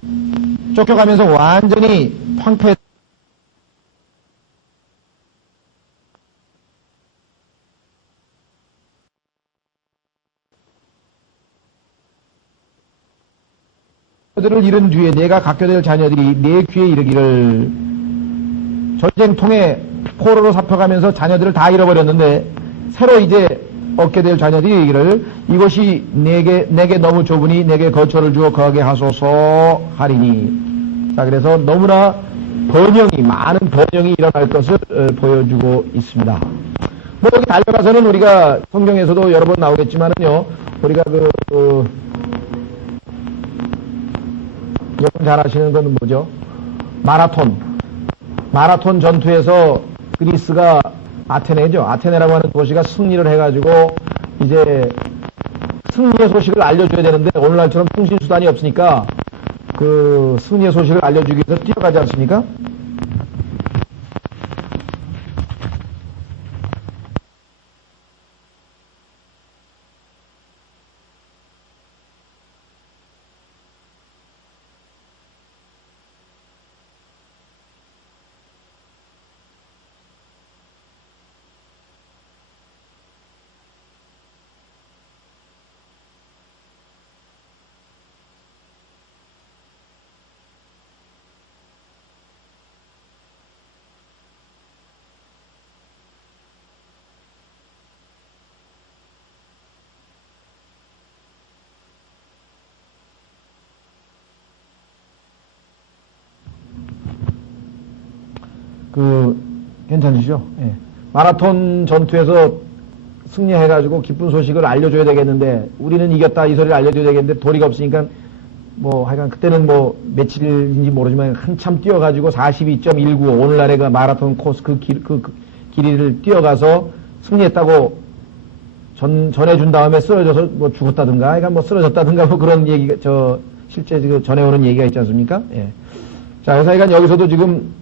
쫓겨가면서 완전히 황폐. 들을 잃은 뒤에 내가 갖게 될 자녀들이 내 귀에 이르기를 전쟁통에 포로로 잡혀가면서 자녀들을 다 잃어버렸는데 새로 이제 얻게 될 자녀들이 이르기를 이곳이 내게 너무 좁으니 내게 거처를 주어 거하게 하소서 하리니. 자, 그래서 너무나 많은 번영이 일어날 것을 보여주고 있습니다. 뭐 여기 달려가서는 우리가 성경에서도 여러 번 나오겠지만은요, 우리가 여러분 잘 아시는 건 뭐죠? 마라톤 전투에서 그리스가 아테네죠. 아테네라고 하는 도시가 승리를 해가지고 이제 승리의 소식을 알려줘야 되는데 오늘날처럼 통신수단이 없으니까 그 승리의 소식을 알려주기 위해서 뛰어가지 않습니까? 괜찮으시죠? 예. 마라톤 전투에서 승리해가지고 기쁜 소식을 알려줘야 되겠는데, 우리는 이겼다 이 소리를 알려줘야 되겠는데, 도리가 없으니까, 하여간 그때는 며칠인지 모르지만 한참 뛰어가지고 42.195, 오늘날의 그 마라톤 코스 그 길이를 뛰어가서 승리했다고 전해준 다음에 쓰러져서 죽었다든가, 그러니까 쓰러졌다든가 그런 얘기가, 실제 전해오는 얘기가 있지 않습니까? 예. 자, 그래서 하여간 여기서도 지금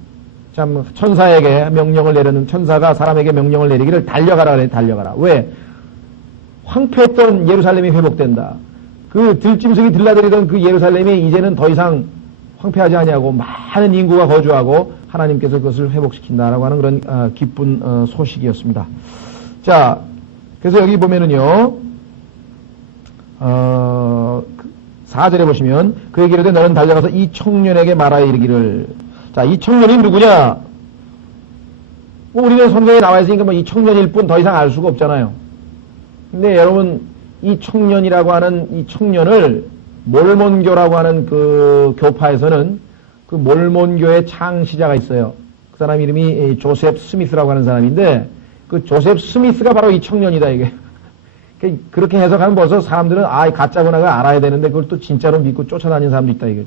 참 천사에게 명령을 내리는, 천사가 사람에게 명령을 내리기를 달려가라 그래. 달려가라. 왜? 황폐했던 예루살렘이 회복된다. 그 들짐승이 들라다니던 그 예루살렘이 이제는 더 이상 황폐하지 아니하고 많은 인구가 거주하고 하나님께서 그것을 회복시킨다라고 하는 그런 기쁜 소식이었습니다. 자, 그래서 여기 보면은요, 4절에 보시면 그에게 이르되 너는 달려가서 이 청년에게 말하여 이르기를. 자, 이 청년이 누구냐? 우리는 성경에 나와 있으니까 이 청년일 뿐 더 이상 알 수가 없잖아요. 근데 여러분, 이 청년이라고 하는 이 청년을 몰몬교라고 하는 그 교파에서는 그 몰몬교의 창시자가 있어요. 그 사람 이름이 조셉 스미스라고 하는 사람인데, 그 조셉 스미스가 바로 이 청년이다, 이게. 그렇게 해석하면 벌써 사람들은 가짜구나가 알아야 되는데 그걸 또 진짜로 믿고 쫓아다니는 사람도 있다, 이게.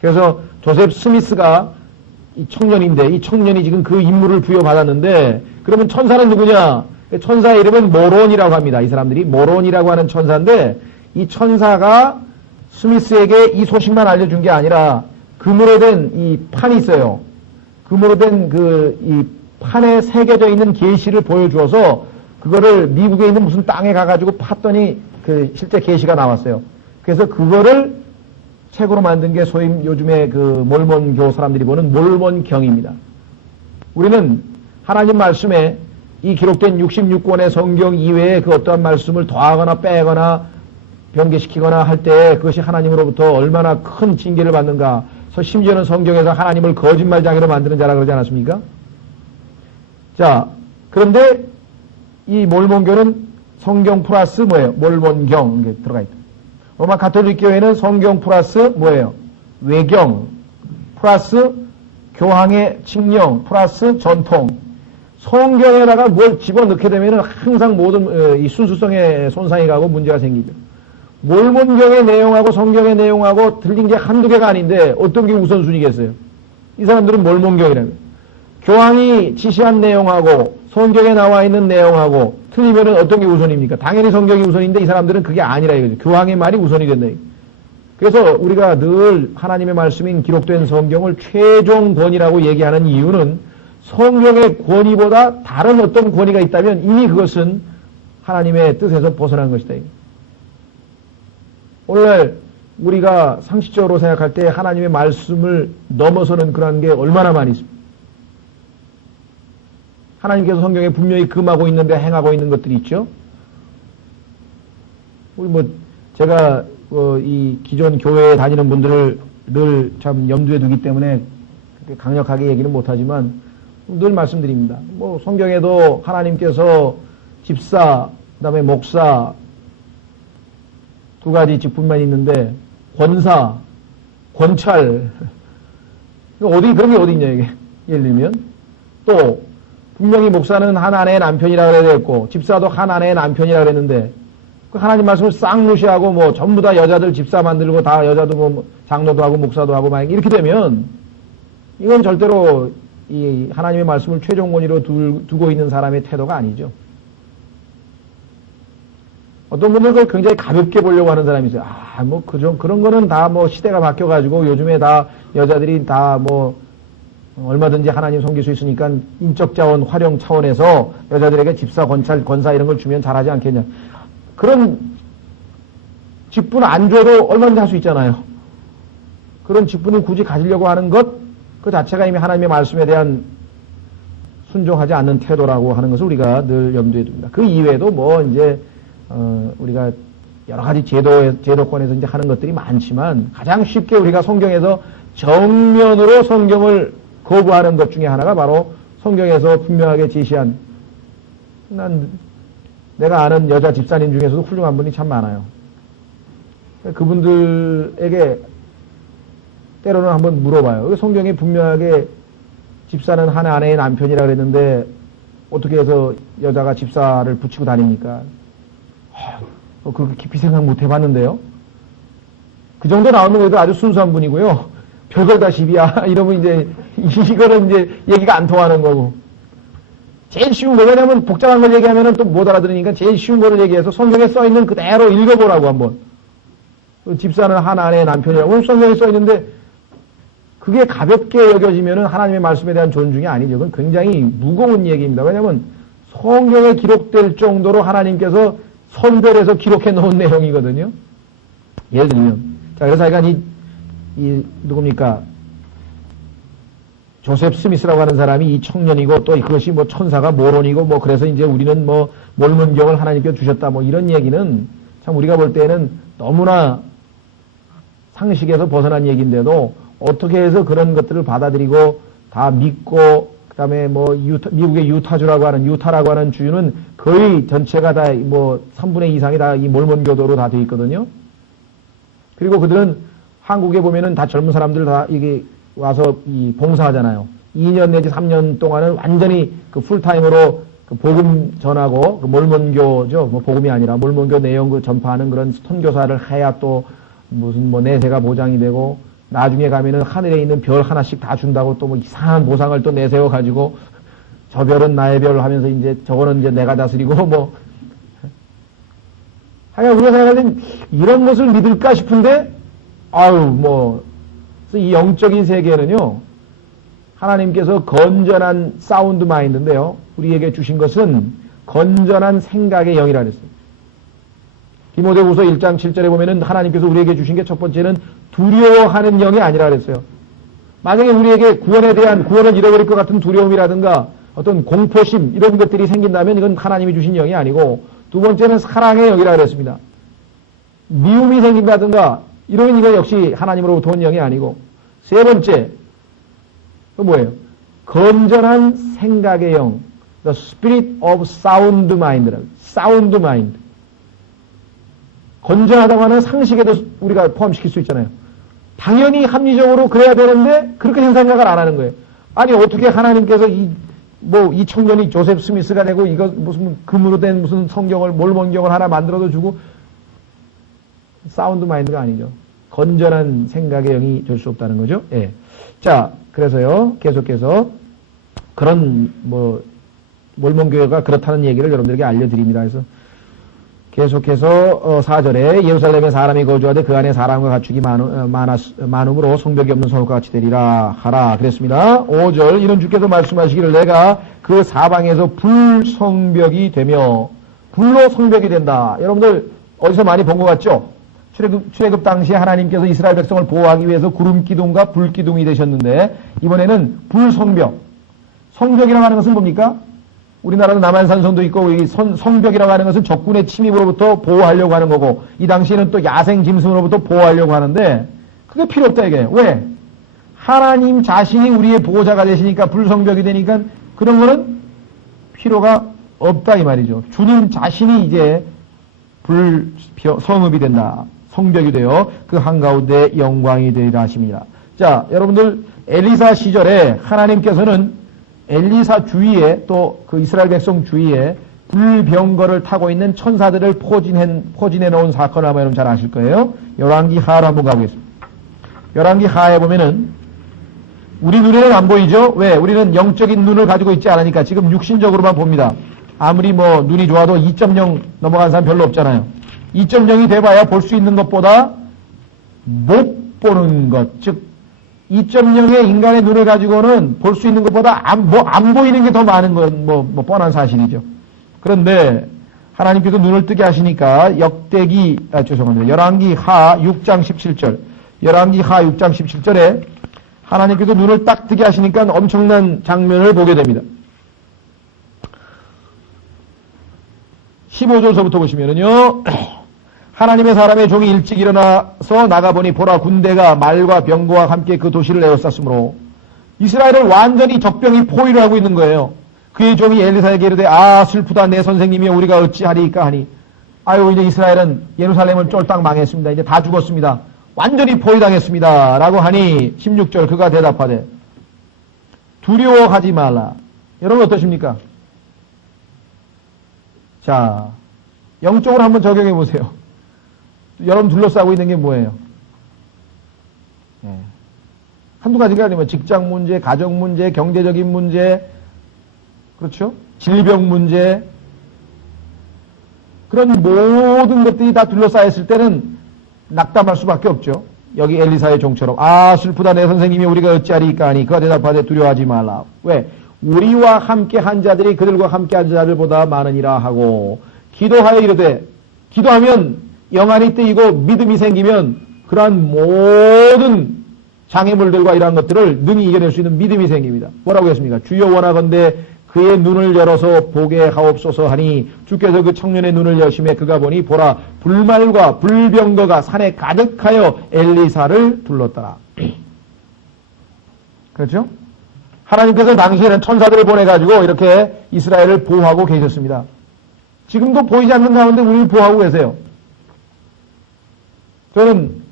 그래서 조셉 스미스가 이 청년인데, 이 청년이 지금 그 임무를 부여받았는데, 그러면 천사는 누구냐? 천사의 이름은 모론이라고 합니다. 이 사람들이 모론이라고 하는 천사인데, 이 천사가 스미스에게 이 소식만 알려준 게 아니라 금으로 된 이 판이 있어요. 금으로 된 이 판에 새겨져 있는 계시를 보여주어서 그거를 미국에 있는 무슨 땅에 가가지고 팠더니 그 실제 계시가 나왔어요. 그래서 그거를 책으로 만든 게 소위 요즘에 그 몰몬교 사람들이 보는 몰몬경입니다. 우리는 하나님 말씀에 이 기록된 66권의 성경 이외에 그 어떠한 말씀을 더하거나 빼거나 변개시키거나 할 때 그것이 하나님으로부터 얼마나 큰 징계를 받는가. 심지어는 성경에서 하나님을 거짓말장애로 만드는 자라 그러지 않았습니까? 자, 그런데 이 몰몬교는 성경 플러스 뭐예요? 몰몬경 이게 들어가 있다. 로마 가톨릭 교회는 성경 플러스 뭐예요? 외경 플러스 교황의 칙령 플러스 전통. 성경에다가 뭘 집어넣게 되면은 항상 모든 이 순수성에 손상이 가고 문제가 생기죠. 몰몬경의 내용하고 성경의 내용하고 틀린 게 한두 개가 아닌데 어떤 게 우선순위겠어요? 이 사람들은 몰몬경이라는 거예요. 교황이 지시한 내용하고 성경에 나와 있는 내용하고 틀리면은 어떤 게 우선입니까? 당연히 성경이 우선인데 이 사람들은 그게 아니라 이거죠. 교황의 말이 우선이 된다. 그래서 우리가 늘 하나님의 말씀인 기록된 성경을 최종 권위라고 얘기하는 이유는 성경의 권위보다 다른 어떤 권위가 있다면 이미 그것은 하나님의 뜻에서 벗어난 것이다. 오늘날 우리가 상식적으로 생각할 때 하나님의 말씀을 넘어서는 그런 게 얼마나 많이 있습니다. 하나님께서 성경에 분명히 금하고 있는데 행하고 있는 것들이 있죠. 우리 제가 이 기존 교회에 다니는 분들을 늘 참 염두에 두기 때문에 강력하게 얘기는 못하지만 늘 말씀드립니다. 성경에도 하나님께서 집사, 그다음에 목사 두 가지 직분만 있는데 권사, 권찰 어디 그런 게 어디 있냐 이게. 예를 들면 또 분명히 목사는 한 아내의 남편이라 그래야 됐고 집사도 한 아내의 남편이라 그랬는데 그 하나님 말씀을 싹 무시하고 전부 다 여자들 집사 만들고 다 여자도 장로도 하고 목사도 하고 만약 이렇게 되면 이건 절대로 이 하나님의 말씀을 최종 권위로 두고 있는 사람의 태도가 아니죠. 어떤 분들은 그걸 굉장히 가볍게 보려고 하는 사람이 있어요. 그런 거는 다 시대가 바뀌어가지고 요즘에 다 여자들이 다 얼마든지 하나님 섬길 수 있으니까 인적 자원 활용 차원에서 여자들에게 집사, 권찰, 권사 이런 걸 주면 잘하지 않겠냐. 그런 직분 안 줘도 얼마든지 할 수 있잖아요. 그런 직분을 굳이 가지려고 하는 것 그 자체가 이미 하나님의 말씀에 대한 순종하지 않는 태도라고 하는 것을 우리가 늘 염두에 둡니다. 그 이외에도 이제 우리가 여러 가지 제도권에서 이제 하는 것들이 많지만 가장 쉽게 우리가 성경에서 정면으로 성경을 거부하는 것 중에 하나가 바로 성경에서 분명하게 제시한 내가 아는 여자 집사님 중에서도 훌륭한 분이 참 많아요. 그분들에게 때로는 한번 물어봐요. 성경에 분명하게 집사는 한 아내의 남편이라 그랬는데 어떻게 해서 여자가 집사를 붙이고 다닙니까? 그렇게 깊이 생각 못 해봤는데요. 그 정도 나오는 것도 아주 순수한 분이고요. 별걸 다 시비야. 이러면 이제 이거는 이제 얘기가 안 통하는 거고. 제일 쉬운 거 왜냐면 복잡한 걸 얘기하면은 또 못 알아들으니까 제일 쉬운 거를 얘기해서 성경에 써 있는 그대로 읽어보라고 한번. 집사는 한 아내의 남편이라고 성경에 써 있는데 그게 가볍게 여겨지면은 하나님의 말씀에 대한 존중이 아니죠. 그건 굉장히 무거운 얘기입니다. 왜냐면 성경에 기록될 정도로 하나님께서 선별해서 기록해 놓은 내용이거든요. 예를 들면 그래서 하여간 누굽니까? 조셉 스미스라고 하는 사람이 이 청년이고 또 그것이 천사가 모론이고 그래서 이제 우리는 몰몬경을 하나님께 주셨다 이런 얘기는 참 우리가 볼 때는 너무나 상식에서 벗어난 얘기인데도 어떻게 해서 그런 것들을 받아들이고 다 믿고 그다음에 미국의 유타주라고 하는 유타라고 하는 주는 거의 전체가 다 3분의 2 이상이 다 이 몰몬교도로 다 돼 있거든요. 그리고 그들은 한국에 보면은 다 젊은 사람들 다 이게 와서 봉사하잖아요. 2년 내지 3년 동안은 완전히 그 풀타임으로 그 복음 전하고 그 몰몬교죠. 복음이 아니라 몰몬교 내용 전파하는 그런 선교사를 해야 또 무슨 내세가 보장이 되고 나중에 가면은 하늘에 있는 별 하나씩 다 준다고 또 이상한 보상을 또 내세워 가지고 저 별은 나의 별 하면서 이제 저거는 이제 내가 다스리고 하여간 우리가 생각할 땐 이런 것을 믿을까 싶은데 이 영적인 세계는요 하나님께서 건전한 사운드 마인드인데요. 우리에게 주신 것은 건전한 생각의 영이라 그랬어요. 디모데후서 1장 7절에 보면은 하나님께서 우리에게 주신 게 첫 번째는 두려워하는 영이 아니라 그랬어요. 만약에 우리에게 구원을 잃어버릴 것 같은 두려움이라든가 어떤 공포심 이런 것들이 생긴다면 이건 하나님이 주신 영이 아니고, 두 번째는 사랑의 영이라 그랬습니다. 미움이 생긴다든가 이런 이거 역시 하나님으로부터 온 영이 아니고, 세 번째 그 뭐예요? 건전한 생각의 영, the spirit of sound mind라고. sound mind. 건전하다고 하는 상식에도 우리가 포함시킬 수 있잖아요. 당연히 합리적으로 그래야 되는데 그렇게 생각을 안 하는 거예요. 아니 어떻게 하나님께서 이 청년이 조셉 스미스가 되고 이거 무슨 금으로 된 무슨 성경을 몰몬경을 하나 만들어도 주고, 사운드 마인드가 아니죠. 건전한 생각의 영이 될 수 없다는 거죠. 예. 자, 그래서요 계속해서 그런 몰몬교회가 그렇다는 얘기를 여러분들에게 알려드립니다. 그래서 계속해서 4절에 예루살렘에 사람이 거주하되 그 안에 사람과 가축이 많음으로 성벽이 없는 성읍과 같이 되리라 하라 그랬습니다. 5절 이런 주께서 말씀하시기를 내가 그 사방에서 불성벽이 되며, 불로 성벽이 된다. 여러분들 어디서 많이 본 것 같죠? 출애굽 당시에 하나님께서 이스라엘 백성을 보호하기 위해서 구름기둥과 불기둥이 되셨는데, 이번에는 불성벽. 성벽이라고 하는 것은 뭡니까? 우리나라도 남한산성도 있고, 이 성벽이라고 하는 것은 적군의 침입으로부터 보호하려고 하는 거고, 이 당시에는 또 야생 짐승으로부터 보호하려고 하는데, 그게 필요 없다 이게. 왜? 하나님 자신이 우리의 보호자가 되시니까, 불성벽이 되니까 그런 거는 필요가 없다 이 말이죠. 주님 자신이 이제 성읍이 된다. 성벽이 되어 그 한가운데 영광이 되리라 하십니다. 자, 여러분들 엘리사 시절에 하나님께서는 엘리사 주위에 또 그 이스라엘 백성 주위에 불병거를 타고 있는 천사들을 포진해 놓은 사건을 아마 여러분 잘 아실 거예요. 열왕기 하로 한번 가보겠습니다. 열왕기 하에 보면은 우리 눈에는 안 보이죠? 왜? 우리는 영적인 눈을 가지고 있지 않으니까 지금 육신적으로만 봅니다. 아무리 눈이 좋아도 2.0 넘어간 사람 별로 없잖아요. 2.0이 돼봐야 볼 수 있는 것보다 못 보는 것, 즉 2.0의 인간의 눈을 가지고는 볼 수 있는 것보다 안 보이는 게 더 많은 건 뻔한 사실이죠. 그런데 하나님께서 눈을 뜨게 하시니까 열왕기 하 6장 17절. 열왕기 하 6장 17절에 하나님께서 눈을 딱 뜨게 하시니까 엄청난 장면을 보게 됩니다. 15절서부터 보시면은요. 하나님의 사람의 종이 일찍 일어나서 나가보니 보라 군대가 말과 병거와 함께 그 도시를 에워쌌으므로 이스라엘을 완전히 적병이 포위를 하고 있는 거예요. 그의 종이 엘리사에게 이르되 슬프다 내 선생님이여 우리가 어찌하리이까 하니, 아유 이제 이스라엘은 예루살렘을 쫄딱 망했습니다. 이제 다 죽었습니다. 완전히 포위당했습니다. 라고 하니 16절 그가 대답하되 두려워하지 말라. 여러분 어떠십니까? 자, 영적으로 한번 적용해 보세요. 여러분 둘러싸고 있는 게 뭐예요? 한두 가지가 아니면 직장 문제, 가정 문제, 경제적인 문제, 그렇죠? 질병 문제, 그런 모든 것들이 다 둘러싸였을 때는 낙담할 수밖에 없죠. 여기 엘리사의 종처럼 슬프다 내 선생님이 우리가 어찌하리이까 하니 그가 대답하되 두려워하지 말라. 왜? 우리와 함께 한 자들이 그들과 함께 한 자들보다 많으니라 하고, 기도하여 이르되, 기도하면 영안이 뜨이고 믿음이 생기면 그러한 모든 장애물들과 이러한 것들을 능히 이겨낼 수 있는 믿음이 생깁니다. 뭐라고 했습니까? 주여 원하건대 그의 눈을 열어서 보게 하옵소서 하니 주께서 그 청년의 눈을 여심해 그가 보니 보라 불말과 불병거가 산에 가득하여 엘리사를 둘렀더라. 그렇죠? 하나님께서 당시에는 천사들을 보내가지고 이렇게 이스라엘을 보호하고 계셨습니다. 지금도 보이지 않는 가운데 우리를 보호하고 계세요. 저는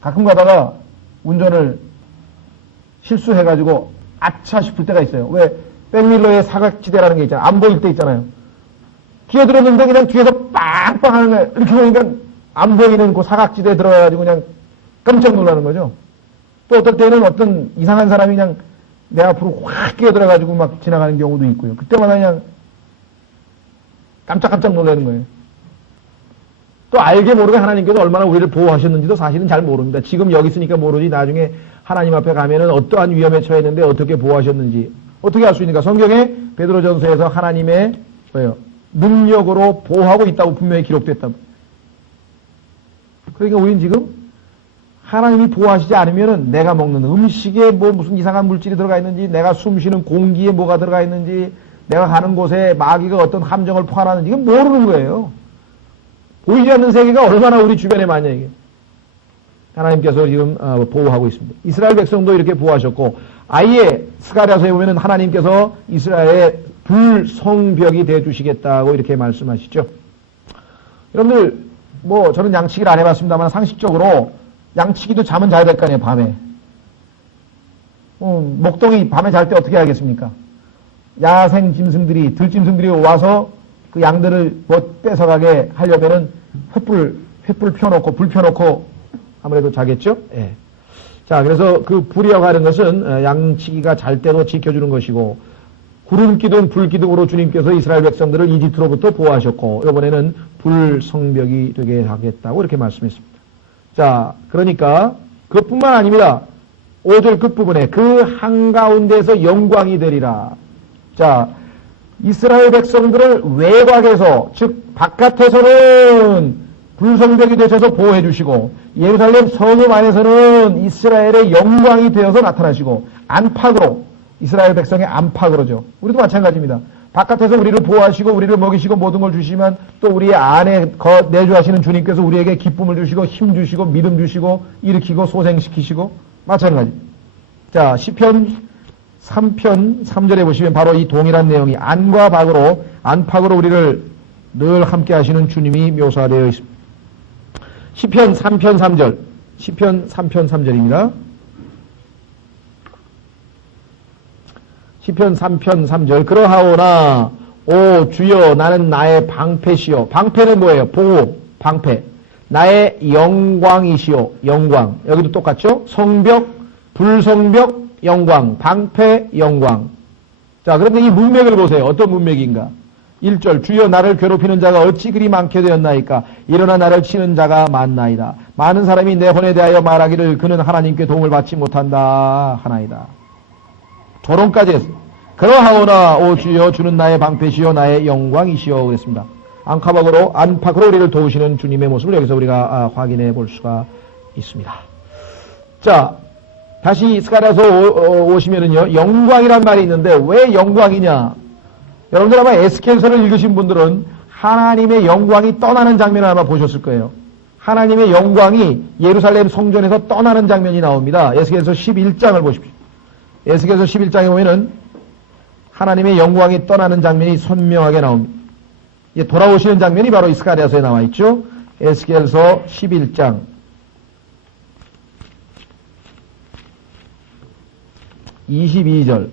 가끔 가다가 운전을 실수해가지고 아차 싶을 때가 있어요. 왜? 백밀러의 사각지대라는 게 있잖아요. 안 보일 때 있잖아요. 끼어들었는데 그냥 뒤에서 빵빵 하는 거예요. 이렇게 보니까 안 보이는 그 사각지대에 들어가가지고 그냥 깜짝 놀라는 거죠. 또 어떨 때는 어떤 이상한 사람이 그냥 내 앞으로 확 끼어들어가지고 막 지나가는 경우도 있고요. 그때마다 그냥 깜짝깜짝 놀라는 거예요. 또 알게 모르게 하나님께서 얼마나 우리를 보호하셨는지도 사실은 잘 모릅니다. 지금 여기 있으니까 모르지 나중에 하나님 앞에 가면은 어떠한 위험에 처했는데 어떻게 보호하셨는지 어떻게 알 수 있는가? 성경에 베드로전서에서 하나님의 뭐예요? 능력으로 보호하고 있다고 분명히 기록됐다. 그러니까 우리는 지금 하나님이 보호하시지 않으면은 내가 먹는 음식에 뭐 무슨 이상한 물질이 들어가 있는지, 내가 숨 쉬는 공기에 뭐가 들어가 있는지, 내가 가는 곳에 마귀가 어떤 함정을 포함하는지 이건 모르는 거예요. 보이지 않는 세계가 얼마나 우리 주변에 많냐 이게. 하나님께서 지금 보호하고 있습니다. 이스라엘 백성도 이렇게 보호하셨고 아예 스가랴서에 보면은 하나님께서 이스라엘의 불성벽이 되어주시겠다고 이렇게 말씀하시죠. 여러분들 뭐 저는 양치기를 안 해봤습니다만 상식적으로 양치기도 잠은 자야 될 거 아니에요. 밤에. 목동이 밤에 잘 때 어떻게 하겠습니까? 야생 짐승들이 들짐승들이 와서 그 양들을 뭐 뺏어가게 하려면은 횃불 펴놓고 불 펴놓고 아무래도 자겠죠? 예. 자, 그래서 그 불이라고 하는 것은 양치기가 잘 때도 지켜주는 것이고 구름기둥, 불기둥으로 주님께서 이스라엘 백성들을 이집트로부터 보호하셨고 이번에는 불성벽이 되게 하겠다고 이렇게 말씀했습니다. 자, 그러니까 그것뿐만 아닙니다. 5절 끝부분에 그 한가운데서 영광이 되리라. 자, 이스라엘 백성들을 외곽에서 즉 바깥에서는 불성벽이 되셔서 보호해 주시고 예루살렘 성읍 안에서는 이스라엘의 영광이 되어서 나타나시고 안팎으로 이스라엘 백성의 안팎으로죠. 우리도 마찬가지입니다. 바깥에서 우리를 보호하시고 우리를 먹이시고 모든 걸 주시면 또 우리 안에 내주하시는 주님께서 우리에게 기쁨을 주시고 힘 주시고 믿음 주시고 일으키고 소생시키시고 마찬가지. 자, 시편 3편 3절에 보시면 바로 이 동일한 내용이 안과 밖으로 안팎으로 우리를 늘 함께 하시는 주님이 묘사되어 있습니다. 시편 3편 3절. 시편 3편 3절입니다. 시편 3편 3절. 그러하오나 오 주여 나는 나의 방패시요. 방패는 뭐예요? 보호, 방패. 나의 영광이시요. 영광. 여기도 똑같죠? 성벽, 불성벽, 영광, 방패, 영광. 자, 그런데 이 문맥을 보세요. 어떤 문맥인가? 1절 주여 나를 괴롭히는 자가 어찌 그리 많게 되었나이까. 일어나 나를 치는 자가 많나이다. 많은 사람이 내 혼에 대하여 말하기를 그는 하나님께 도움을 받지 못한다 하나이다. 조롱까지 했습니다. 그러하오나 오 주여 주는 나의 방패시요 나의 영광이시요 그랬습니다. 안팎으로 우리를 도우시는 주님의 모습을 여기서 우리가 확인해 볼 수가 있습니다. 자, 다시 스가랴서 오시면은요, 영광이란 말이 있는데 왜 영광이냐? 여러분들 아마 에스겔서를 읽으신 분들은 하나님의 영광이 떠나는 장면을 아마 보셨을 거예요. 하나님의 영광이 예루살렘 성전에서 떠나는 장면이 나옵니다. 에스겔서 11장을 보십시오. 에스겔서 11장에 보면은 하나님의 영광이 떠나는 장면이 선명하게 나옵니다. 돌아오시는 장면이 바로 이 스가랴서에 나와 있죠. 에스겔서 11장 22절.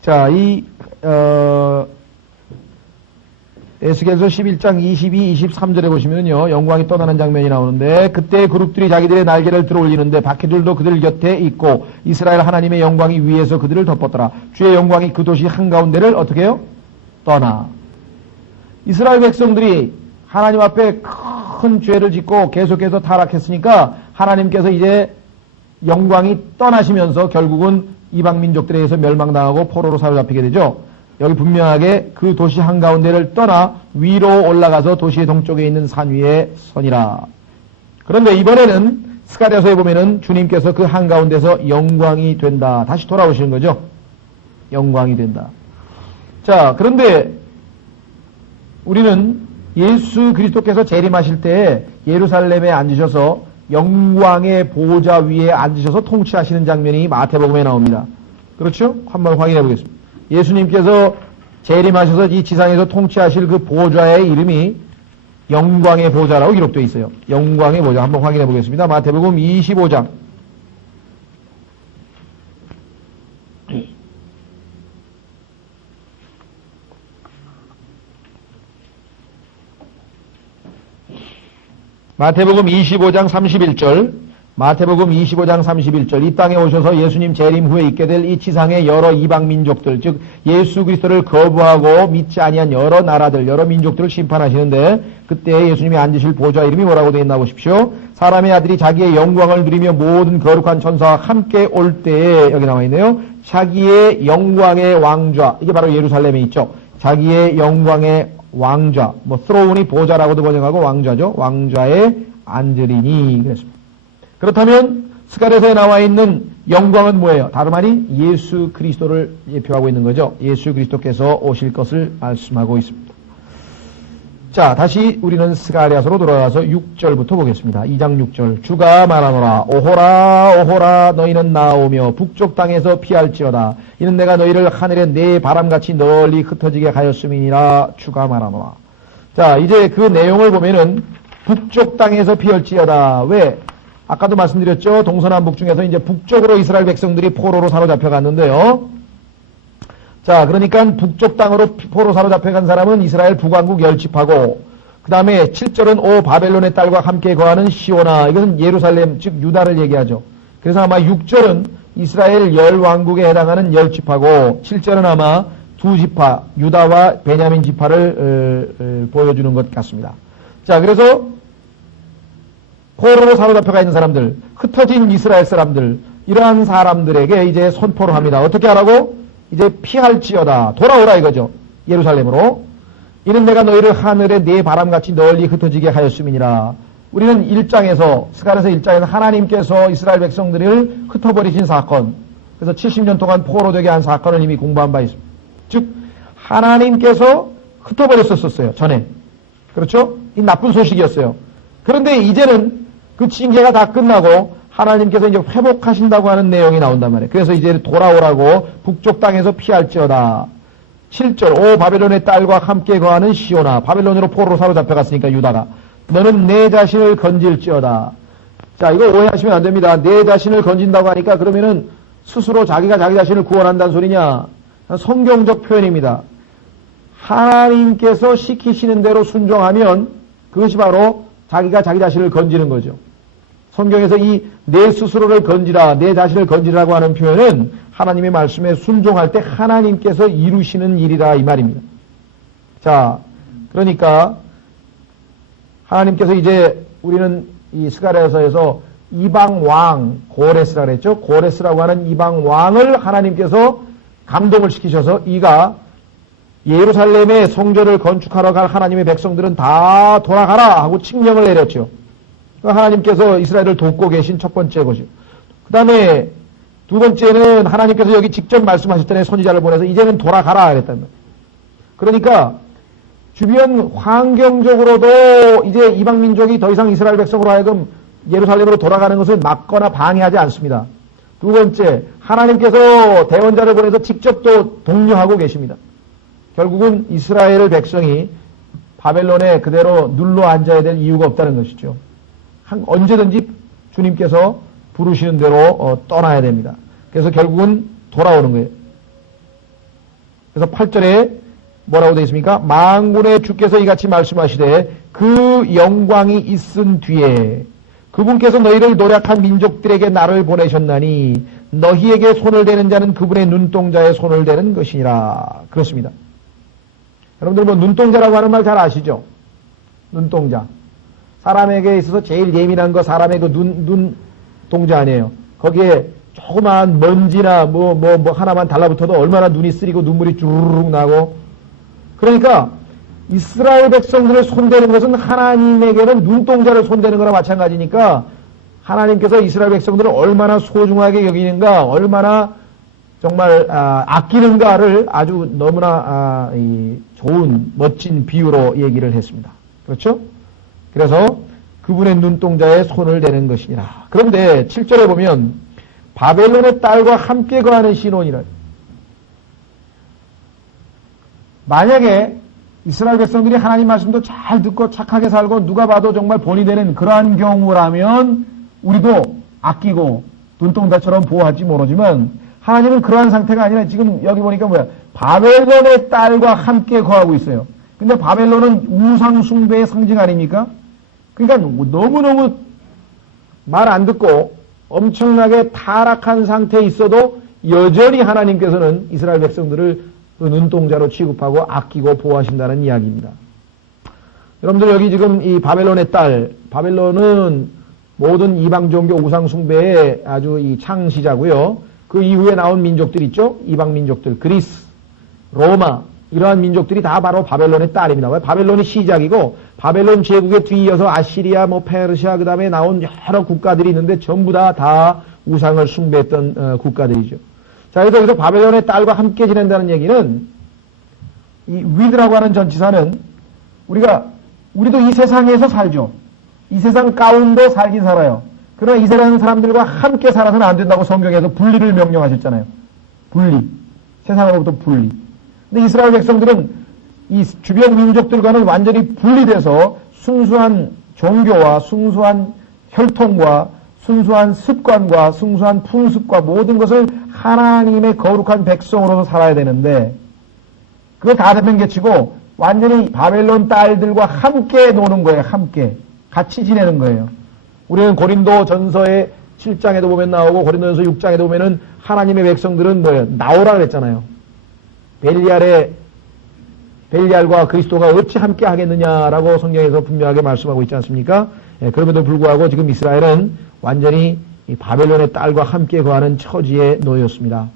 자, 에스겔서 11장 22, 23절에 보시면요, 영광이 떠나는 장면이 나오는데, 그때 그룹들이 자기들의 날개를 들어올리는데, 바퀴들도 그들 곁에 있고, 이스라엘 하나님의 영광이 위에서 그들을 덮었더라. 주의 영광이 그 도시 한가운데를 어떻게 해요? 떠나. 이스라엘 백성들이 하나님 앞에 큰 죄를 짓고 계속해서 타락했으니까, 하나님께서 이제 영광이 떠나시면서 결국은 이방 민족들에 의해서 멸망당하고 포로로 사로잡히게 되죠. 여기 분명하게 그 도시 한가운데를 떠나 위로 올라가서 도시의 동쪽에 있는 산 위에 서니라. 그런데 이번에는 스가랴서에 보면은 주님께서 그 한가운데서 영광이 된다. 다시 돌아오시는 거죠. 영광이 된다. 자, 그런데 우리는 예수 그리스도께서 재림하실 때 예루살렘에 앉으셔서 영광의 보좌 위에 앉으셔서 통치하시는 장면이 마태복음에 나옵니다. 그렇죠? 한번 확인해 보겠습니다. 예수님께서 재림하셔서 이 지상에서 통치하실 그 보좌의 이름이 영광의 보좌라고 기록되어 있어요. 영광의 보좌 한번 확인해 보겠습니다. 마태복음 25장 25장 마태복음 25장 31절, 마태복음 25장 31절, 이 땅에 오셔서 예수님 재림 후에 있게 될 이 지상의 여러 이방 민족들, 즉 예수 그리스도를 거부하고 믿지 아니한 여러 나라들, 여러 민족들을 심판하시는데, 그때 예수님이 앉으실 보좌 이름이 뭐라고 되어 있나 보십시오. 사람의 아들이 자기의 영광을 누리며 모든 거룩한 천사와 함께 올 때에, 여기 나와 있네요. 자기의 영광의 왕좌, 이게 바로 예루살렘에 있죠. 자기의 영광의 왕좌, 뭐 throne이 보좌라고도 번역하고 왕좌죠. 왕좌에 앉으리니 그랬습니다. 그렇다면 스가랴서에 나와 있는 영광은 뭐예요? 다름 아닌 예수 그리스도를 예표하고 있는 거죠. 예수 그리스도께서 오실 것을 말씀하고 있습니다. 자, 다시 우리는 스가랴서로 돌아가서 6절부터 보겠습니다. 2장 6절. 주가 말하노라. 오호라 오호라 너희는 나오며 북쪽 땅에서 피할지어다. 이는 내가 너희를 하늘에 내 바람같이 널리 흩어지게 하였음이니라. 주가 말하노라. 자, 이제 그 내용을 보면은 북쪽 땅에서 피할지어다. 왜? 아까도 말씀드렸죠. 동서남북 중에서 이제 북쪽으로 이스라엘 백성들이 포로로 사로잡혀 갔는데요. 자, 그러니까 북쪽 땅으로 포로 사로잡혀간 사람은 이스라엘 북왕국 10지파고, 그 다음에 7절은 오 바벨론의 딸과 함께 거하는 시오나, 이것은 예루살렘, 즉 유다를 얘기하죠. 그래서 아마 6절은 이스라엘 10왕국에 해당하는 10지파고, 7절은 아마 2지파, 유다와 베냐민 지파를 보여주는 것 같습니다. 자, 그래서 포로로 사로잡혀가 있는 사람들, 흩어진 이스라엘 사람들, 이러한 사람들에게 이제 선포를 합니다. 어떻게 하라고? 이제 피할지어다. 돌아오라 이거죠. 예루살렘으로. 이는 내가 너희를 하늘에 네 바람같이 널리 흩어지게 하였음이니라. 우리는 1장에서, 스가랴서 1장에서 하나님께서 이스라엘 백성들을 흩어버리신 사건, 그래서 70년 동안 포로되게 한 사건을 이미 공부한 바 있습니다. 즉 하나님께서 흩어버렸었어요. 전에. 그렇죠? 이 나쁜 소식이었어요. 그런데 이제는 그 징계가 다 끝나고 하나님께서 이제 회복하신다고 하는 내용이 나온단 말이에요. 그래서 이제 돌아오라고 북쪽 땅에서 피할지어다. 7절 오 바벨론의 딸과 함께 거하는 시오나, 바벨론으로 포로로 사로잡혀갔으니까 유다가, 너는 내 자신을 건질지어다. 자, 이거 오해하시면 안 됩니다. 내 자신을 건진다고 하니까 그러면은 스스로 자기가 자기 자신을 구원한다는 소리냐? 성경적 표현입니다. 하나님께서 시키시는 대로 순종하면 그것이 바로 자기가 자기 자신을 건지는 거죠. 성경에서 이 내 스스로를 건지라, 내 자신을 건지라고 하는 표현은 하나님의 말씀에 순종할 때 하나님께서 이루시는 일이라 이 말입니다. 자, 그러니까 하나님께서 이제 우리는 이 스가랴서에서 이방 왕 고레스라 그랬죠. 고레스라고 하는 이방 왕을 하나님께서 감동을 시키셔서 이가 예루살렘에 성전을 건축하러 갈 하나님의 백성들은 다 돌아가라 하고 칙령을 내렸죠. 하나님께서 이스라엘을 돕고 계신 첫 번째 것이요. 그 다음에 두 번째는 하나님께서 여기 직접 말씀하셨잖아요. 선지자를 보내서 이제는 돌아가라 그랬단 말이에요. 그러니까 주변 환경적으로도 이제 이방 민족이 더 이상 이스라엘 백성으로 하여금 예루살렘으로 돌아가는 것을 막거나 방해하지 않습니다. 두 번째, 하나님께서 대원자를 보내서 직접 또 독려하고 계십니다. 결국은 이스라엘 백성이 바벨론에 그대로 눌러 앉아야 될 이유가 없다는 것이죠. 언제든지 주님께서 부르시는 대로 떠나야 됩니다. 그래서 결국은 돌아오는 거예요. 그래서 8절에 뭐라고 되어 있습니까? 만군의 주께서 이같이 말씀하시되 그 영광이 있은 뒤에 그분께서 너희를 노략한 민족들에게 나를 보내셨나니 너희에게 손을 대는 자는 그분의 눈동자에 손을 대는 것이니라. 그렇습니다. 여러분들 뭐 눈동자라고 하는 말 잘 아시죠? 눈동자. 사람에게 있어서 제일 예민한 거 사람의 그 눈동자 아니에요. 거기에 조그마한 먼지나 뭐 하나만 달라붙어도 얼마나 눈이 쓰리고 눈물이 주르륵 나고. 그러니까 이스라엘 백성들을 손대는 것은 하나님에게는 눈동자를 손대는 거나 마찬가지니까 하나님께서 이스라엘 백성들을 얼마나 소중하게 여기는가, 얼마나 정말 아끼는가를 아주 너무나 좋은 멋진 비유로 얘기를 했습니다. 그렇죠? 그래서 그분의 눈동자에 손을 대는 것이니라. 그런데 7절에 보면 바벨론의 딸과 함께 거하는 시온이라. 만약에 이스라엘 백성들이 하나님 말씀도 잘 듣고 착하게 살고 누가 봐도 정말 본이 되는 그러한 경우라면 우리도 아끼고 눈동자처럼 보호할지 모르지만 하나님은 그러한 상태가 아니라 지금 여기 보니까 뭐야? 바벨론의 딸과 함께 거하고 있어요. 근데 바벨론은 우상 숭배의 상징 아닙니까? 그러니까 너무너무 말 안 듣고 엄청나게 타락한 상태에 있어도 여전히 하나님께서는 이스라엘 백성들을 눈동자로 취급하고 아끼고 보호하신다는 이야기입니다. 여러분들 여기 지금 이 바벨론의 딸, 바벨론은 모든 이방 종교 우상 숭배의 아주 이 창시자고요. 그 이후에 나온 민족들 있죠? 이방 민족들, 그리스, 로마, 이러한 민족들이 다 바로 바벨론의 딸입니다. 바벨론이 시작이고 바벨론 제국에 뒤이어서 아시리아, 페르시아 그 다음에 나온 여러 국가들이 있는데 전부 다 우상을 숭배했던 국가들이죠. 자, 그래서 여기서 바벨론의 딸과 함께 지낸다는 얘기는 이 위드라고 하는 전치사는 우리도 이 세상에서 살죠. 이 세상 가운데 살긴 살아요. 그러나 이 세상 사람들과 함께 살아서는 안 된다고 성경에서 분리를 명령하셨잖아요. 분리. 세상으로부터 분리. 근데 이스라엘 백성들은 이 주변 민족들과는 완전히 분리돼서 순수한 종교와 순수한 혈통과 순수한 습관과 순수한 풍습과 모든 것을 하나님의 거룩한 백성으로서 살아야 되는데 그걸 다 내팽개치고 완전히 바벨론 딸들과 함께 노는 거예요. 함께. 같이 지내는 거예요. 우리는 고린도 전서의 7장에도 보면 나오고 고린도전서 6장에도 보면은 하나님의 백성들은 뭐예요? 나오라 그랬잖아요. 벨리알과 그리스도가 어찌 함께 하겠느냐라고 성경에서 분명하게 말씀하고 있지 않습니까? 예, 그럼에도 불구하고 지금 이스라엘은 완전히 이 바벨론의 딸과 함께 거하는 처지에 놓였습니다.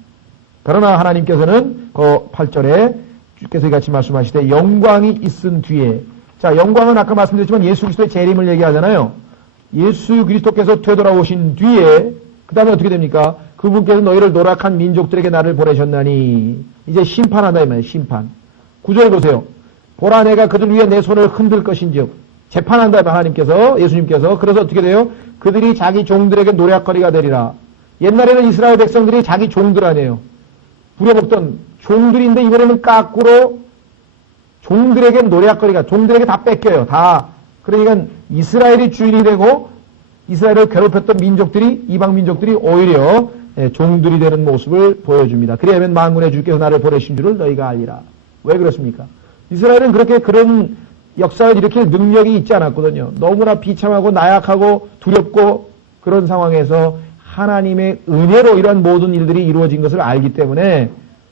그러나 하나님께서는 그 8절에 주께서 같이 말씀하시되 영광이 있은 뒤에, 자, 영광은 아까 말씀드렸지만 예수 그리스도의 재림을 얘기하잖아요. 예수 그리스도께서 되돌아오신 뒤에 그 다음에 어떻게 됩니까? 그분께서 너희를 노력한 민족들에게 나를 보내셨나니 이제 심판한다 이 말이에요. 심판. 9절 보세요. 보라 내가 그들 위에 내 손을 흔들 것인즉 재판한다 하나님께서, 예수님께서. 그래서 어떻게 돼요? 그들이 자기 종들에게 노략거리가 되리라. 옛날에는 이스라엘 백성들이 자기 종들 아니에요. 부려먹던 종들인데 이번에는 까꾸로 종들에게 노략거리가, 종들에게 다 뺏겨요. 다. 그러니까 이스라엘이 주인이 되고 이스라엘을 괴롭혔던 민족들이, 이방 민족들이 오히려 종들이 되는 모습을 보여줍니다. 그래야면 만군의 주께서 나를 보내신 줄을 너희가 알리라. 왜 그렇습니까? 이스라엘은 그런 역사를 일으킬 능력이 있지 않았거든요. 너무나 비참하고 나약하고 두렵고 그런 상황에서 하나님의 은혜로 이러한 모든 일들이 이루어진 것을 알기 때문에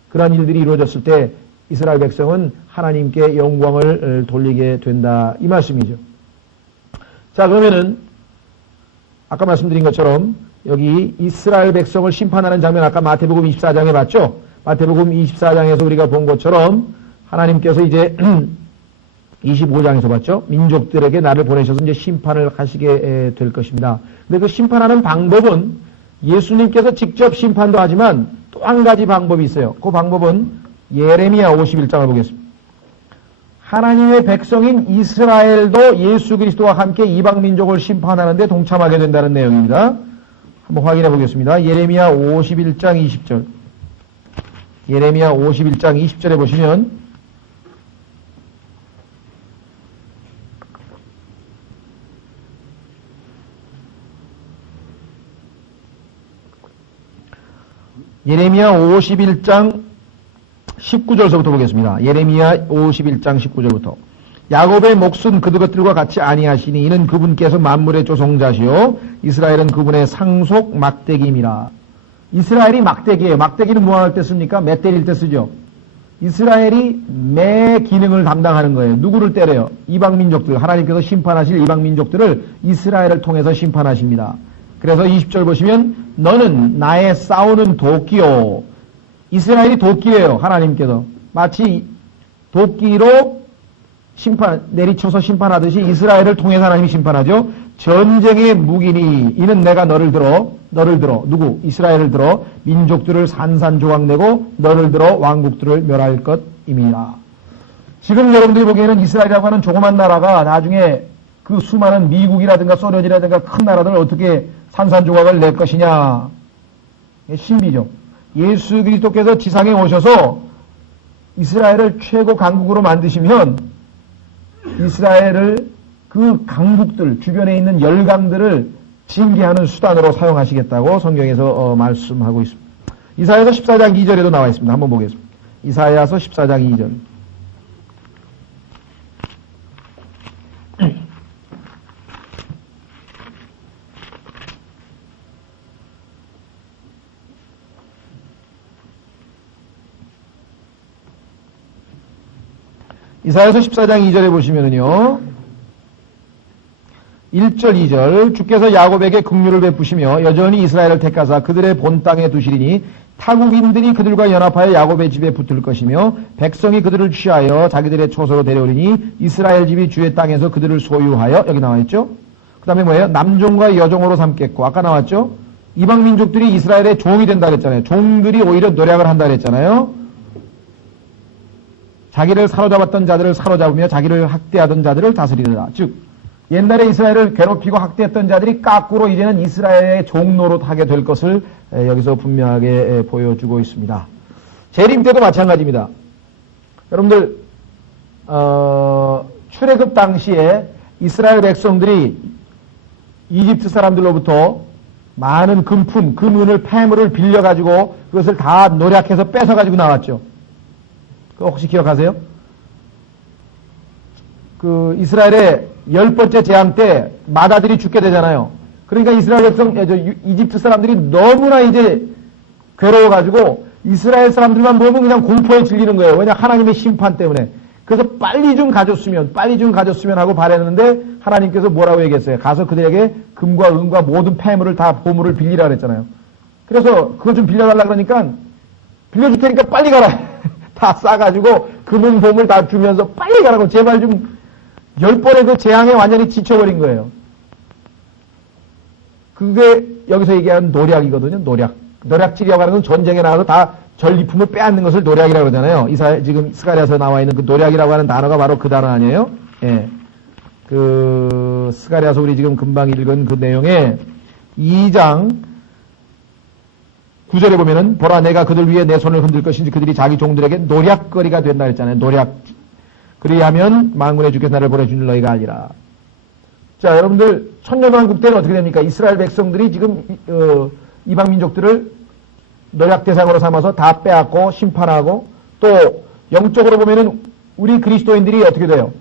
그러한 일들이 이루어졌을 때 이스라엘 백성은 하나님께 영광을 돌리게 된다. 이 말씀이죠. 자, 그러면은 아까 말씀드린 것처럼 여기 이스라엘 백성을 심판하는 장면 아까 마태복음 24장에 봤죠? 마태복음 24장에서 우리가 본 것처럼 하나님께서 이제 25장에서 봤죠? 민족들에게 나를 보내셔서 이제 심판을 하시게 될 것입니다. 근데 그 심판하는 방법은 예수님께서 직접 심판도 하지만 또 한 가지 방법이 있어요. 그 방법은 예레미야 51장을 보겠습니다. 하나님의 백성인 이스라엘도 예수 그리스도와 함께 이방 민족을 심판하는 데 동참하게 된다는 내용입니다. 한번 확인해 보겠습니다. 예레미야 51장 20절. 예레미야 51장 20절에 보시면 예레미야 51장 19절서부터 보겠습니다. 예레미야 51장 19절부터. 야곱의 몫은 그것들과 같이 아니하시니 이는 그분께서 만물의 조성자시요 이스라엘은 그분의 상속 막대기임이라. 이스라엘이 막대기예요. 막대기는 뭐 할 때 씁니까? 매 때릴 때 쓰죠. 이스라엘이 매 기능을 담당하는 거예요. 누구를 때려요? 이방 민족들. 하나님께서 심판하실 이방 민족들을 이스라엘을 통해서 심판하십니다. 그래서 20절 보시면 너는 나의 싸우는 도끼요. 이스라엘이 도끼예요. 하나님께서. 마치 도끼로 내리쳐서 심판하듯이 이스라엘을 통해서 하나님이 심판하죠. 전쟁의 무기니 이는 내가 너를 들어 누구? 이스라엘을 들어 민족들을 산산조각내고 너를 들어 왕국들을 멸할 것임이라. 지금 여러분들이 보기에는 이스라엘이라고 하는 조그만 나라가 나중에 그 수많은 미국이라든가 소련이라든가 큰 나라들을 어떻게 산산조각을 낼 것이냐. 신비죠. 예수 그리스도께서 지상에 오셔서 이스라엘을 최고 강국으로 만드시면 이스라엘을 그 강국들 주변에 있는 열강들을 징계하는 수단으로 사용하시겠다고 성경에서 말씀하고 있습니다. 이사야서 14장 2절에도 나와 있습니다. 한번 보겠습니다. 이사야서 14장 2절. 이사야서 14장 2절에 보시면은요. 1절 2절 주께서 야곱에게 긍휼을 베푸시며 여전히 이스라엘을 택하사 그들의 본 땅에 두시리니 타국인들이 그들과 연합하여 야곱의 집에 붙을 것이며 백성이 그들을 취하여 자기들의 초소로 데려오리니 이스라엘 집이 주의 땅에서 그들을 소유하여 여기 나와있죠. 그 다음에 뭐예요? 남종과 여종으로 삼겠고 아까 나왔죠. 이방 민족들이 이스라엘의 종이 된다 그랬잖아요. 종들이 오히려 노략을 한다 그랬잖아요. 자기를 사로잡았던 자들을 사로잡으며 자기를 학대하던 자들을 다스리리라. 즉 옛날에 이스라엘을 괴롭히고 학대했던 자들이 까꾸로 이제는 이스라엘의 종노릇 하게 될 것을 여기서 분명하게 보여주고 있습니다. 재림 때도 마찬가지입니다. 여러분들 출애굽 당시에 이스라엘 백성들이 이집트 사람들로부터 많은 금품, 금은을, 폐물을 빌려가지고 그것을 다 노략해서 뺏어가지고 나왔죠. 그거 혹시 기억하세요? 그 이스라엘의 10번째 재앙 때 마다들이 죽게 되잖아요. 그러니까 이스라엘 백성, 이집트 사람들이 너무나 이제 괴로워가지고 이스라엘 사람들만 보면 그냥 공포에 질리는 거예요. 왜냐 하나님의 심판 때문에. 그래서 빨리 좀 가졌으면 하고 바랬는데 하나님께서 뭐라고 얘기했어요? 가서 그들에게 금과 은과 모든 폐물을 다 보물을 빌리라 그랬잖아요. 그래서 그거 좀 빌려달라 그러니까 빌려줄 테니까 빨리 가라. 다 싸가지고 금은 보물 다 주면서 빨리 가라고 제발 좀 10번의 그 재앙에 완전히 지쳐버린 거예요. 그게 여기서 얘기하는 노략이거든요. 노략질이라고 하는 건 전쟁에 나가서 다 전리품을 빼앗는 것을 노략이라고 그러잖아요. 지금 스가랴서 나와 있는 그 노략이라고 하는 단어가 바로 그 단어 아니에요? 예. 그 스가랴서 우리 지금 금방 읽은 그 내용에 2장 9절에 보면은 보라 내가 그들 위에 내 손을 흔들 것인지 그들이 자기 종들에게 노략거리가 된다 했잖아요. 노략. 그리하면 만군의 주께서 나를 보내준 너희가 알리라. 자, 여러분들 천년왕국 때는 어떻게 됩니까? 이스라엘 백성들이 지금 이방 민족들을 노략 대상으로 삼아서 다 빼앗고 심판하고 또 영적으로 보면은 우리 그리스도인들이 어떻게 돼요?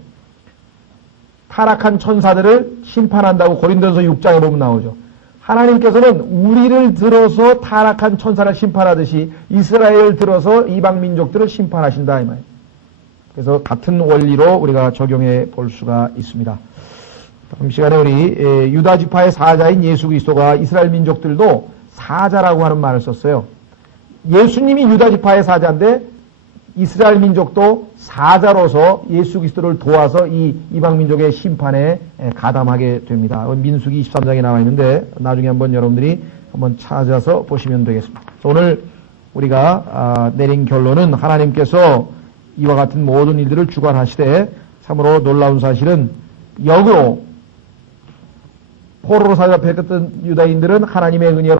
타락한 천사들을 심판한다고 고린도전서 6장에 보면 나오죠. 하나님께서는 우리를 들어서 타락한 천사를 심판하듯이 이스라엘을 들어서 이방 민족들을 심판하신다 이 말이에요. 그래서 같은 원리로 우리가 적용해 볼 수가 있습니다. 다음 시간에 우리 유다 지파의 사자인 예수 그리스도가 이스라엘 민족들도 사자라고 하는 말을 썼어요. 예수님이 유다 지파의 사자인데 이스라엘 민족도 사자로서 예수 그리스도를 도와서 이 이방 민족의 심판에 가담하게 됩니다. 민수기 23장에 나와 있는데 나중에 한번 여러분들이 한번 찾아서 보시면 되겠습니다. 오늘 우리가 내린 결론은 하나님께서 이와 같은 모든 일들을 주관하시되 참으로 놀라운 사실은 역으로 포로로 사로잡혔던 유다인들은 하나님의 은혜로